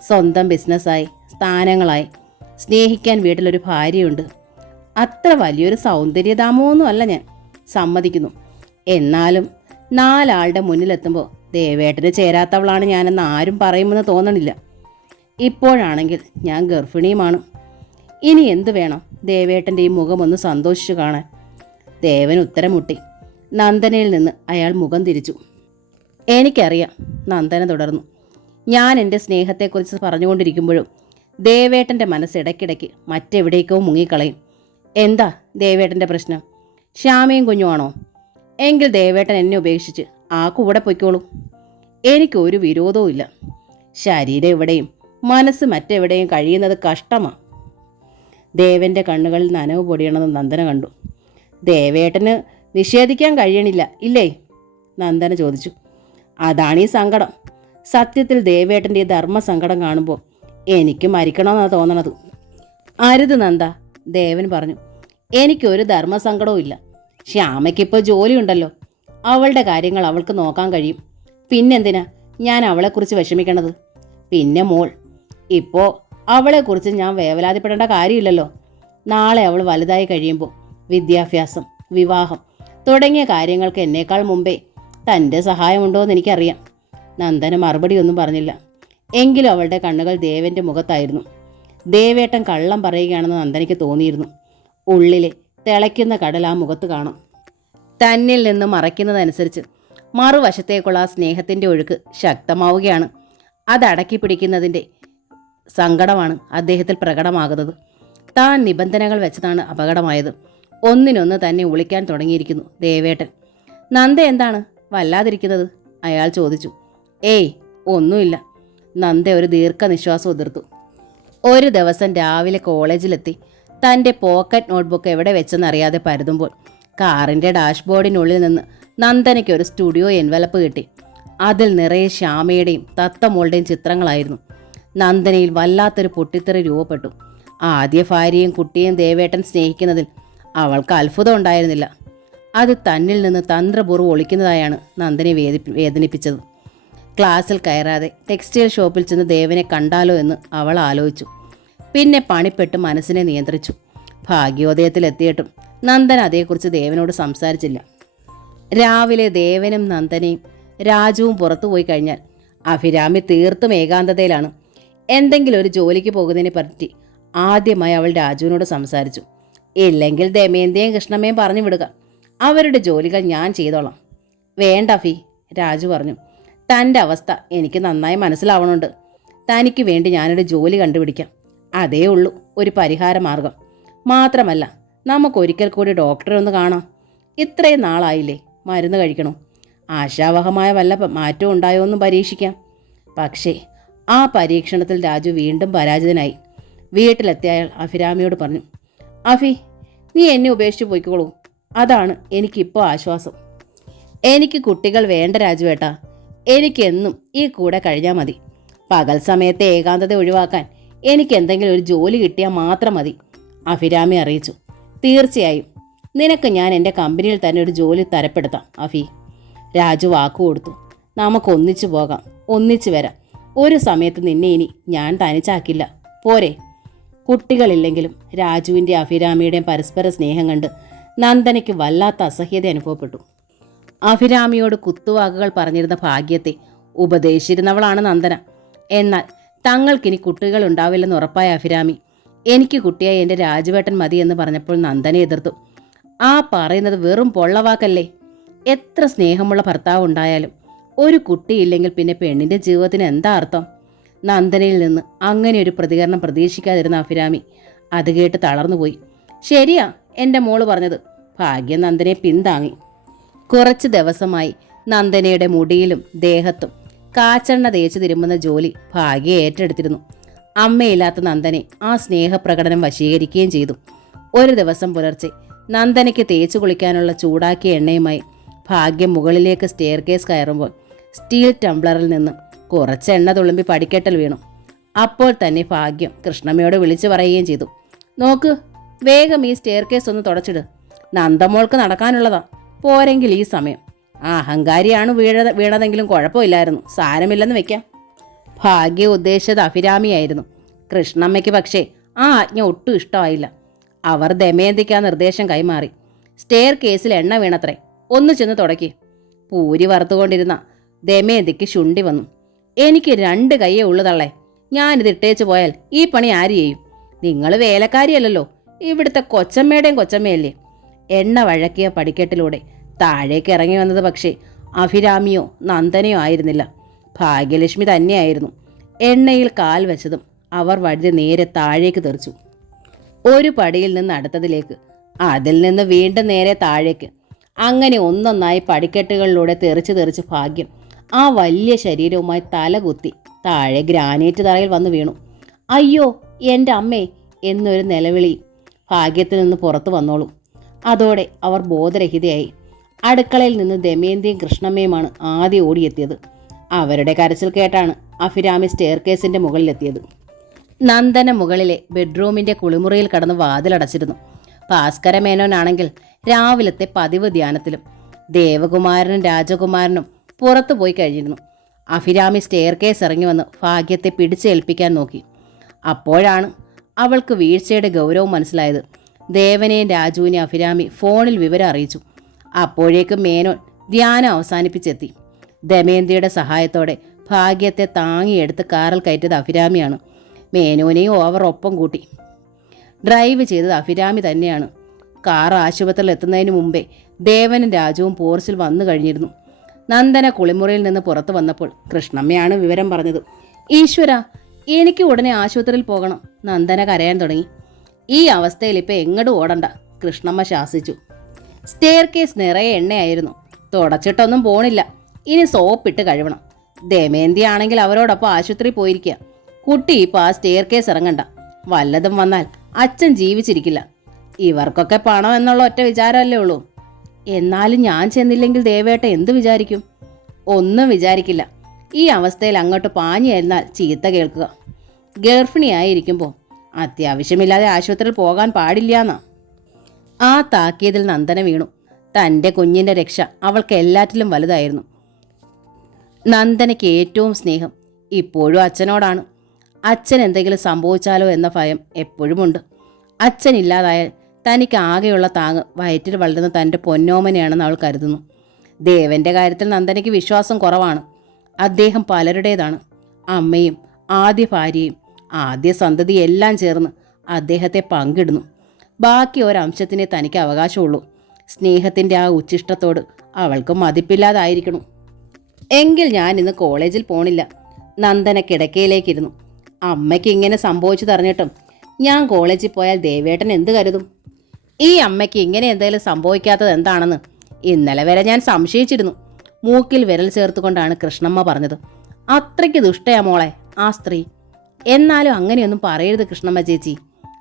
സ്വന്തം ബിസിനസ്സായി, സ്ഥാനങ്ങളായി, സ്നേഹിക്കാൻ വീട്ടിലൊരു ഭാര്യയുണ്ട്. അത്ര വലിയൊരു സൗന്ദര്യധാമമൊന്നും അല്ല ഞാൻ, സമ്മതിക്കുന്നു. എന്നാലും 4 ആളുടെ മുന്നിലെത്തുമ്പോൾ ദേവേട്ടന് ചേരാത്തവളാണ് ഞാനെന്ന് ആരും പറയുമെന്ന് തോന്നണില്ല. ഇപ്പോഴാണെങ്കിൽ ഞാൻ ഗർഭിണിയുമാണ്. ഇനി എന്തു വേണം ദേവേട്ടൻ്റെ ഈ മുഖമൊന്ന് സന്തോഷിച്ചു കാണാൻ? ദേവൻ ഉത്തരം മുട്ടി. നന്ദനയിൽ നിന്ന് അയാൾ മുഖം തിരിച്ചു. എനിക്കറിയാം, നന്ദന തുടർന്നു. ഞാൻ എൻ്റെ സ്നേഹത്തെക്കുറിച്ച് പറഞ്ഞുകൊണ്ടിരിക്കുമ്പോഴും ദേവേട്ടൻ്റെ മനസ്സ് ഇടയ്ക്കിടയ്ക്ക് മറ്റെവിടേക്കോ മുങ്ങിക്കളയും. എന്താ ദേവേട്ടൻ്റെ പ്രശ്നം? ശ്യാമയും കുഞ്ഞുമാണോ? എങ്കിൽ ദേവേട്ടൻ എന്നെ ഉപേക്ഷിച്ച് ആ കൂടെ പൊയ്ക്കോളൂ. എനിക്കൊരു വിരോധവും ഇല്ല. ശരീരം എവിടെയും മനസ്സ് മറ്റെവിടെയും കഴിയുന്നത് കഷ്ടമാണ്. ദേവൻ്റെ കണ്ണുകളിൽ നനവ് പൊടിയണമെന്ന് നന്ദന കണ്ടു. ദേവേട്ടന് നിഷേധിക്കാൻ കഴിയണില്ല ഇല്ലേ? നന്ദന ചോദിച്ചു. അതാണീ സങ്കടം. സത്യത്തിൽ ദേവേട്ടൻ്റെ ഈ ധർമ്മസങ്കടം കാണുമ്പോൾ എനിക്ക് മരിക്കണമെന്നാണ് തോന്നണത്. അരുത് നന്ദ, ദേവൻ പറഞ്ഞു. എനിക്കൊരു ധർമ്മസങ്കടവും ഇല്ല. ശ്യാമയ്ക്കിപ്പോൾ ജോലിയുണ്ടല്ലോ. അവളുടെ കാര്യങ്ങൾ അവൾക്ക് നോക്കാൻ കഴിയും. പിന്നെന്തിനാ ഞാൻ അവളെക്കുറിച്ച് വിഷമിക്കണത്? പിന്നെ മോൾ, ഇപ്പോൾ അവളെക്കുറിച്ച് ഞാൻ വേവലാതിപ്പെടേണ്ട കാര്യമില്ലല്ലോ. നാളെ അവൾ വലുതായി കഴിയുമ്പോൾ വിദ്യാഭ്യാസം, വിവാഹം തുടങ്ങിയ കാര്യങ്ങൾക്ക് എന്നേക്കാൾ മുമ്പേ തൻ്റെ സഹായമുണ്ടോ എന്ന് എനിക്കറിയാം. നന്ദന മറുപടിയൊന്നും പറഞ്ഞില്ല. എങ്കിലും അവളുടെ കണ്ണുകൾ ദേവൻ്റെ മുഖത്തായിരുന്നു. ദേവേട്ടൻ കള്ളം പറയുകയാണെന്ന് നന്ദനയ്ക്ക് തോന്നിയിരുന്നു. ഉള്ളിലെ തിളയ്ക്കുന്ന കടൽ ആ മുഖത്ത് കാണാം. തന്നിൽ നിന്ന് മറയ്ക്കുന്നതനുസരിച്ച് മറുവശത്തേക്കുള്ള ആ സ്നേഹത്തിൻ്റെ ഒഴുക്ക് ശക്തമാവുകയാണ്. അതടക്കി പിടിക്കുന്നതിൻ്റെ സങ്കടമാണ് അദ്ദേഹത്തിൽ പ്രകടമാകുന്നത്. താൻ നിബന്ധനകൾ വെച്ചതാണ് അപകടമായത്. ഒന്നിനൊന്ന് തന്നെ ഒളിക്കാൻ തുടങ്ങിയിരിക്കുന്നു ദേവേട്ടൻ. നന്ദ എന്താണ് വല്ലാതിരിക്കുന്നത്? അയാൾ ചോദിച്ചു. ഏയ്, ഒന്നുമില്ല. നന്ദ ഒരു ദീർഘനിശ്വാസം ഉതിർത്തു. ഒരു ദിവസം രാവിലെ കോളേജിലെത്തി തൻ്റെ പോക്കറ്റ് നോട്ട്ബുക്ക് എവിടെ വെച്ചെന്നറിയാതെ പരുതുമ്പോൾ കാറിൻ്റെ ഡാഷ്ബോർഡിനുള്ളിൽ നിന്ന് നന്ദനയ്ക്ക് ഒരു സ്റ്റുഡിയോ എൻവലപ്പ് കിട്ടി. അതിൽ നിറയെ ശ്യാമയുടെയും തത്തമോളുടെയും ചിത്രങ്ങളായിരുന്നു. നന്ദനയിൽ വല്ലാത്തൊരു പൊട്ടിത്തെറി രൂപപ്പെട്ടു. ആദ്യ ഭാര്യയും കുട്ടിയും ദേവേട്ടൻ സ്നേഹിക്കുന്നതിൽ അവൾക്ക് അത്ഭുതം ഉണ്ടായിരുന്നില്ല. അത് തന്നിൽ നിന്ന് തന്ത്രപൂർവ്വം ഒളിക്കുന്നതായാണ് നന്ദനെ വേദനിപ്പിച്ചത്. ക്ലാസ്സിൽ കയറാതെ ടെക്സ്റ്റൈൽ ഷോപ്പിൽ ചെന്ന് ദേവനെ കണ്ടാലോ എന്ന് അവൾ ആലോചിച്ചു. പിന്നെ പണിപ്പെട്ട് മനസ്സിനെ നിയന്ത്രിച്ചു. ഭാഗ്യോദയത്തിലെത്തിയിട്ടും നന്ദൻ അതേക്കുറിച്ച് ദേവനോട് സംസാരിച്ചില്ല. രാവിലെ ദേവനും നന്ദനയും രാജുവും പുറത്തു പോയി കഴിഞ്ഞാൽ അഭിരാമി തീർത്തും ഏകാന്തതയിലാണ്. എന്തെങ്കിലും ഒരു ജോലിക്ക് പോകുന്നതിനെ പറ്റി ആദ്യമായി അവൾ രാജുവിനോട് സംസാരിച്ചു. ഇല്ലെങ്കിൽ ദമയന്തിയും കൃഷ്ണമ്മയും പറഞ്ഞു വിടുക, അവരുടെ ജോലികൾ ഞാൻ ചെയ്തോളാം. വേണ്ട ഫി, രാജു പറഞ്ഞു. തൻ്റെ അവസ്ഥ എനിക്ക് നന്നായി മനസ്സിലാവണുണ്ട്. തനിക്ക് വേണ്ടി ഞാനൊരു ജോലി കണ്ടുപിടിക്കാം. അതേ ഉള്ളൂ ഒരു പരിഹാര മാർഗം. മാത്രമല്ല, നമുക്കൊരിക്കൽ കൂടി ഡോക്ടറെ ഒന്ന് കാണാം. ഇത്രയും നാളായില്ലേ മരുന്ന് കഴിക്കണോ? ആശാവഹമായ വല്ല മാറ്റവും ഉണ്ടായോ എന്നും പരീക്ഷിക്കാം. പക്ഷേ ആ പരീക്ഷണത്തിൽ രാജു വീണ്ടും പരാജിതനായി. വീട്ടിലെത്തിയ അയാൾ അഭിരാമിയോട് പറഞ്ഞു. അഫി, നീ എന്നെ ഉപേക്ഷിച്ച് പോയിക്കോളൂ. അതാണ് എനിക്കിപ്പോൾ ആശ്വാസം. എനിക്ക് കുട്ടികൾ വേണ്ട രാജുവേട്ടാ. എനിക്കെന്നും ഈ കൂടെ കഴിഞ്ഞാൽ മതി. പകൽ സമയത്തെ ഏകാന്തത ഒഴിവാക്കാൻ എനിക്ക് എന്തെങ്കിലും ഒരു ജോലി കിട്ടിയാൽ മാത്രം മതി, അഭിരാമി അറിയിച്ചു. തീർച്ചയായും നിനക്ക് ഞാൻ എൻ്റെ കമ്പനിയിൽ തന്നെ ഒരു ജോലി തരപ്പെടുത്താം അഫി. രാജു വാക്കു കൊടുത്തു. നമുക്കൊന്നിച്ചു പോകാം, ഒന്നിച്ചു വരാം. ഒരു സമയത്ത് നിന്നെ ഇനി ഞാൻ തനിച്ചാക്കില്ല, പോരെ? കുട്ടികളില്ലെങ്കിലും രാജുവിൻ്റെ അഭിരാമിയുടെയും പരസ്പര സ്നേഹം കണ്ട് നന്ദനയ്ക്ക് വല്ലാത്ത അസഹ്യത അനുഭവപ്പെട്ടു. അഭിരാമിയോട് കുത്തുവാക്കുകൾ പറഞ്ഞിരുന്ന ഭാഗ്യത്തെ ഉപദേശിച്ചിരുന്നവളാണ് നന്ദന. എന്നാൽ തങ്ങൾക്കിനി കുട്ടികൾ ഉണ്ടാവില്ലെന്ന് ഉറപ്പായ അഭിരാമി എനിക്ക് കുട്ടിയായി എൻ്റെ രാജുവേട്ടൻ മതി എന്ന് പറഞ്ഞപ്പോൾ നന്ദനെ എതിർത്തു. ആ പറയുന്നത് വെറും പൊള്ളവാക്കല്ലേ? എത്ര സ്നേഹമുള്ള ഭർത്താവ് ഉണ്ടായാലും ഒരു കുട്ടിയില്ലെങ്കിൽ പിന്നെ പെണ്ണിൻ്റെ ജീവിതത്തിന് എന്താ അർത്ഥം? നന്ദനയിൽ നിന്ന് അങ്ങനെ ഒരു പ്രതികരണം പ്രതീക്ഷിക്കാതിരുന്ന അഭിരാമി അത് കേട്ട് തളർന്നുപോയി. ശരിയാ എൻ്റെ മോള് പറഞ്ഞത്. ഭാഗ്യം നന്ദനെ പിന്താങ്ങി. കുറച്ച് ദിവസമായി നന്ദനയുടെ മുടിയിലും ദേഹത്തും കാച്ചെണ്ണ തേച്ച് തിരുമ്പുന്ന ജോലി ഭാഗ്യ ഏറ്റെടുത്തിരുന്നു. അമ്മയില്ലാത്ത നന്ദനെ ആ സ്നേഹപ്രകടനം വശീകരിക്കുകയും ചെയ്തു. ഒരു ദിവസം പുലർച്ചെ നന്ദനയ്ക്ക് തേച്ചു കുളിക്കാനുള്ള ചൂടാക്കിയ എണ്ണയുമായി ഭാഗ്യം മുകളിലേക്ക് സ്റ്റെയർ കേസ് കയറുമ്പോൾ സ്റ്റീൽ ടംബ്ലറിൽ നിന്ന് കുറച്ച് എണ്ണ തുളുമ്പി പടിക്കെട്ടിൽ വീണു. അപ്പോൾ തന്നെ ഭാഗ്യം കൃഷ്ണമ്മയോട് വിളിച്ചു പറയുകയും ചെയ്തു, നോക്ക്, വേഗം ഈ സ്റ്റെയർ കേസ് ഒന്ന് തുടച്ചിട്. നന്ദമോൾക്ക് നടക്കാനുള്ളതാ, പോരെങ്കിൽ ഈ സമയം. ആ അഹങ്കാരിയാണ് വീണതെങ്കിലും കുഴപ്പമില്ലായിരുന്നു, സാരമില്ലെന്ന് വെക്കാം. ഭാഗ്യ ഉദ്ദേശിച്ചത് അഭിരാമിയായിരുന്നു. കൃഷ്ണമ്മയ്ക്ക് പക്ഷേ ആ ആജ്ഞ ഒട്ടും ഇഷ്ടമായില്ല. അവർ ദമയന്തിക്ക് ആ നിർദ്ദേശം കൈമാറി. സ്റ്റെയർ കേസിൽ എണ്ണ വീണത്രേ, ഒന്ന് ചെന്ന് തുടക്കി. പൂരി വറുത്തുകൊണ്ടിരുന്ന ദമയന്തിക്ക് ശുണ്ടി വന്നു. എനിക്ക് 2 കയ്യേ ഉള്ളു തള്ളേ, ഞാനിത് ഇട്ടേച്ചു പോയാൽ ഈ പണി ആര് ചെയ്യും? നിങ്ങൾ വേലക്കാരിയല്ലല്ലോ, ഇവിടുത്തെ കൊച്ചമ്മയുടെയും കൊച്ചമ്മയല്ലേ. എണ്ണ വഴക്കിയ പടിക്കെട്ടിലൂടെ താഴേക്ക് ഇറങ്ങി വന്നത് പക്ഷേ അഭിരാമിയോ നന്ദനയോ ആയിരുന്നില്ല, ഭാഗ്യലക്ഷ്മി തന്നെയായിരുന്നു. എണ്ണയിൽ കാൽ വെച്ചതും അവർ വഴുതി നേരെ താഴേക്ക് തെറിച്ചു. ഒരു പടിയിൽ നിന്ന് അടുത്തതിലേക്ക്, അതിൽ നിന്ന് വീണ്ടും നേരെ താഴേക്ക്, അങ്ങനെ ഒന്നൊന്നായി പടിക്കെട്ടുകളിലൂടെ തെറിച്ച് ഭാഗ്യം ആ വലിയ ശരീരവുമായി തലകുത്തി താഴെ ഗ്രാനൈറ്റ് തറയിൽ വന്ന് വീണു. അയ്യോ എൻ്റെ അമ്മേ എന്നൊരു നിലവിളി ഭാഗ്യത്തിൽ നിന്ന് പുറത്തു വന്നോളൂ. അതോടെ അവർ ബോധരഹിതയായി. അടുക്കളയിൽ നിന്ന് ദമയന്തിയും കൃഷ്ണമ്മയുമാണ് ആദ്യം ഓടിയെത്തിയത്. അവരുടെ കരച്ചിൽ കേട്ടാണ് അഭിരാമി സ്റ്റെയർ കേസിൻ്റെ മുകളിലെത്തിയത്. നന്ദന മുകളിലെ ബെഡ്റൂമിൻ്റെ കുളിമുറിയിൽ കടന്ന് വാതിലടച്ചിരുന്നു. ഭാസ്കര മേനോനാണെങ്കിൽ രാവിലത്തെ പതിവ് ധ്യാനത്തിലും. ദേവകുമാരനും രാജകുമാരനും പുറത്തു പോയി കഴിഞ്ഞിരുന്നു. അഭിരാമി സ്റ്റെയർ കേസ് ഇറങ്ങി വന്ന് ഭാഗ്യത്തെ പിടിച്ചേൽപ്പിക്കാൻ നോക്കി. അപ്പോഴാണ് അവൾക്ക് വീഴ്ചയുടെ ഗൗരവം മനസ്സിലായത്. ദേവനെയും രാജുവിനെയും അഭിരാമി ഫോണിൽ വിവരം അറിയിച്ചു. അപ്പോഴേക്കും മേനോൻ ധ്യാനം അവസാനിപ്പിച്ചെത്തി. ദമയന്തിയുടെ സഹായത്തോടെ ഭാഗ്യത്തെ താങ്ങിയെടുത്ത് കാറിൽ കയറ്റിയത് അഭിരാമിയാണ്. മേനോനെയും അവർ ഒപ്പം കൂട്ടി. ഡ്രൈവ് ചെയ്തത് അഭിരാമി തന്നെയാണ്. കാർ ആശുപത്രിയിൽ എത്തുന്നതിന് മുമ്പേ ദേവനും രാജുവും പോർച്ചിൽ വന്നു കഴിഞ്ഞിരുന്നു. നന്ദന കുളിമുറിയിൽ നിന്ന് പുറത്തു വന്നപ്പോൾ കൃഷ്ണമ്മയാണ് വിവരം പറഞ്ഞത്. ഈശ്വര, എനിക്ക് ഉടനെ ആശുപത്രിയിൽ പോകണം. നന്ദന കരയാൻ തുടങ്ങി. ഈ അവസ്ഥയിൽ ഇപ്പം എങ്ങോട്ടും ഓടണ്ട, കൃഷ്ണമ്മ ശാസിച്ചു. സ്റ്റെയർ കേസ് നിറയെ എണ്ണയായിരുന്നു, തുടച്ചിട്ടൊന്നും പോണില്ല. ഇനി സോപ്പിട്ട് കഴുകണം. ദമയന്തി ആണെങ്കിൽ അവരോടൊപ്പം ആശുപത്രിയിൽ പോയിരിക്കുക. കുട്ടി ഇപ്പം ആ സ്റ്റെയർ കേസ് ഇറങ്ങണ്ട. വല്ലതും വന്നാൽ അച്ഛൻ ജീവിച്ചിരിക്കില്ല. ഇവർക്കൊക്കെ പണം എന്നുള്ള ഒറ്റ വിചാരമല്ലേ ഉള്ളൂ. എന്നാലും ഞാൻ ചെന്നില്ലെങ്കിൽ ദേവേട്ട എന്ത് വിചാരിക്കും? ഒന്നും വിചാരിക്കില്ല. ഈ അവസ്ഥയിൽ അങ്ങോട്ട് പാഞ്ഞു എന്നാൽ ചീത്ത കേൾക്കുക. ഗർഭിണിയായിരിക്കുമ്പോൾ അത്യാവശ്യമില്ലാതെ ആശുപത്രിയിൽ പോകാൻ പാടില്ലാന്നാ. ആ താക്കീതിൽ നന്ദന വീണു. തൻ്റെ കുഞ്ഞിൻ്റെ രക്ഷ അവൾക്ക് എല്ലാറ്റിലും വലുതായിരുന്നു. നന്ദനയ്ക്ക് ഏറ്റവും സ്നേഹം ഇപ്പോഴും അച്ഛനോടാണ്. അച്ഛൻ എന്തെങ്കിലും സംഭവിച്ചാലോ എന്ന ഭയം എപ്പോഴുമുണ്ട്. അച്ഛനില്ലാതായാൽ തനിക്ക് ആകെയുള്ള താങ്ങ് വയറ്റിൽ വളരുന്ന തൻ്റെ പൊന്നോമനെയാണെന്ന് അവൾ കരുതുന്നു. ദേവൻ്റെ കാര്യത്തിൽ നന്ദനയ്ക്ക് വിശ്വാസം കുറവാണ്. അദ്ദേഹം പലരുടേതാണ്. അമ്മയും ആദ്യ ഭാര്യയും ആദ്യ സന്തതി എല്ലാം ചേർന്ന് അദ്ദേഹത്തെ പങ്കിടുന്നു. ബാക്കി ഒരംശത്തിനെ തനിക്ക് അവകാശമുള്ളൂ. സ്നേഹത്തിൻ്റെ ആ ഉച്ഛിഷ്ടത്തോട് അവൾക്ക് മതിപ്പില്ലാതായിരിക്കണം. എങ്കിൽ ഞാൻ ഇന്ന് കോളേജിൽ പോണില്ല. നന്ദന കിടക്കയിലേക്കിരുന്നു. അമ്മയ്ക്ക് ഇങ്ങനെ സംഭവിച്ചു തറിഞ്ഞിട്ടും ഞാൻ കോളേജിൽ പോയാൽ ദേവേട്ടൻ എന്ത് കരുതും? ഈ അമ്മയ്ക്ക് ഇങ്ങനെ എന്തെങ്കിലും സംഭവിക്കാത്തത് എന്താണെന്ന് ഇന്നലെ വരെ ഞാൻ സംശയിച്ചിരുന്നു. മൂക്കിൽ വിരൽ ചേർത്തുകൊണ്ടാണ് കൃഷ്ണമ്മ പറഞ്ഞത്. അത്രയ്ക്ക് ദുഷ്ടയാ മോളെ ആ സ്ത്രീ. എന്നാലും അങ്ങനെയൊന്നും പറയരുത് കൃഷ്ണമ്മ ചേച്ചി,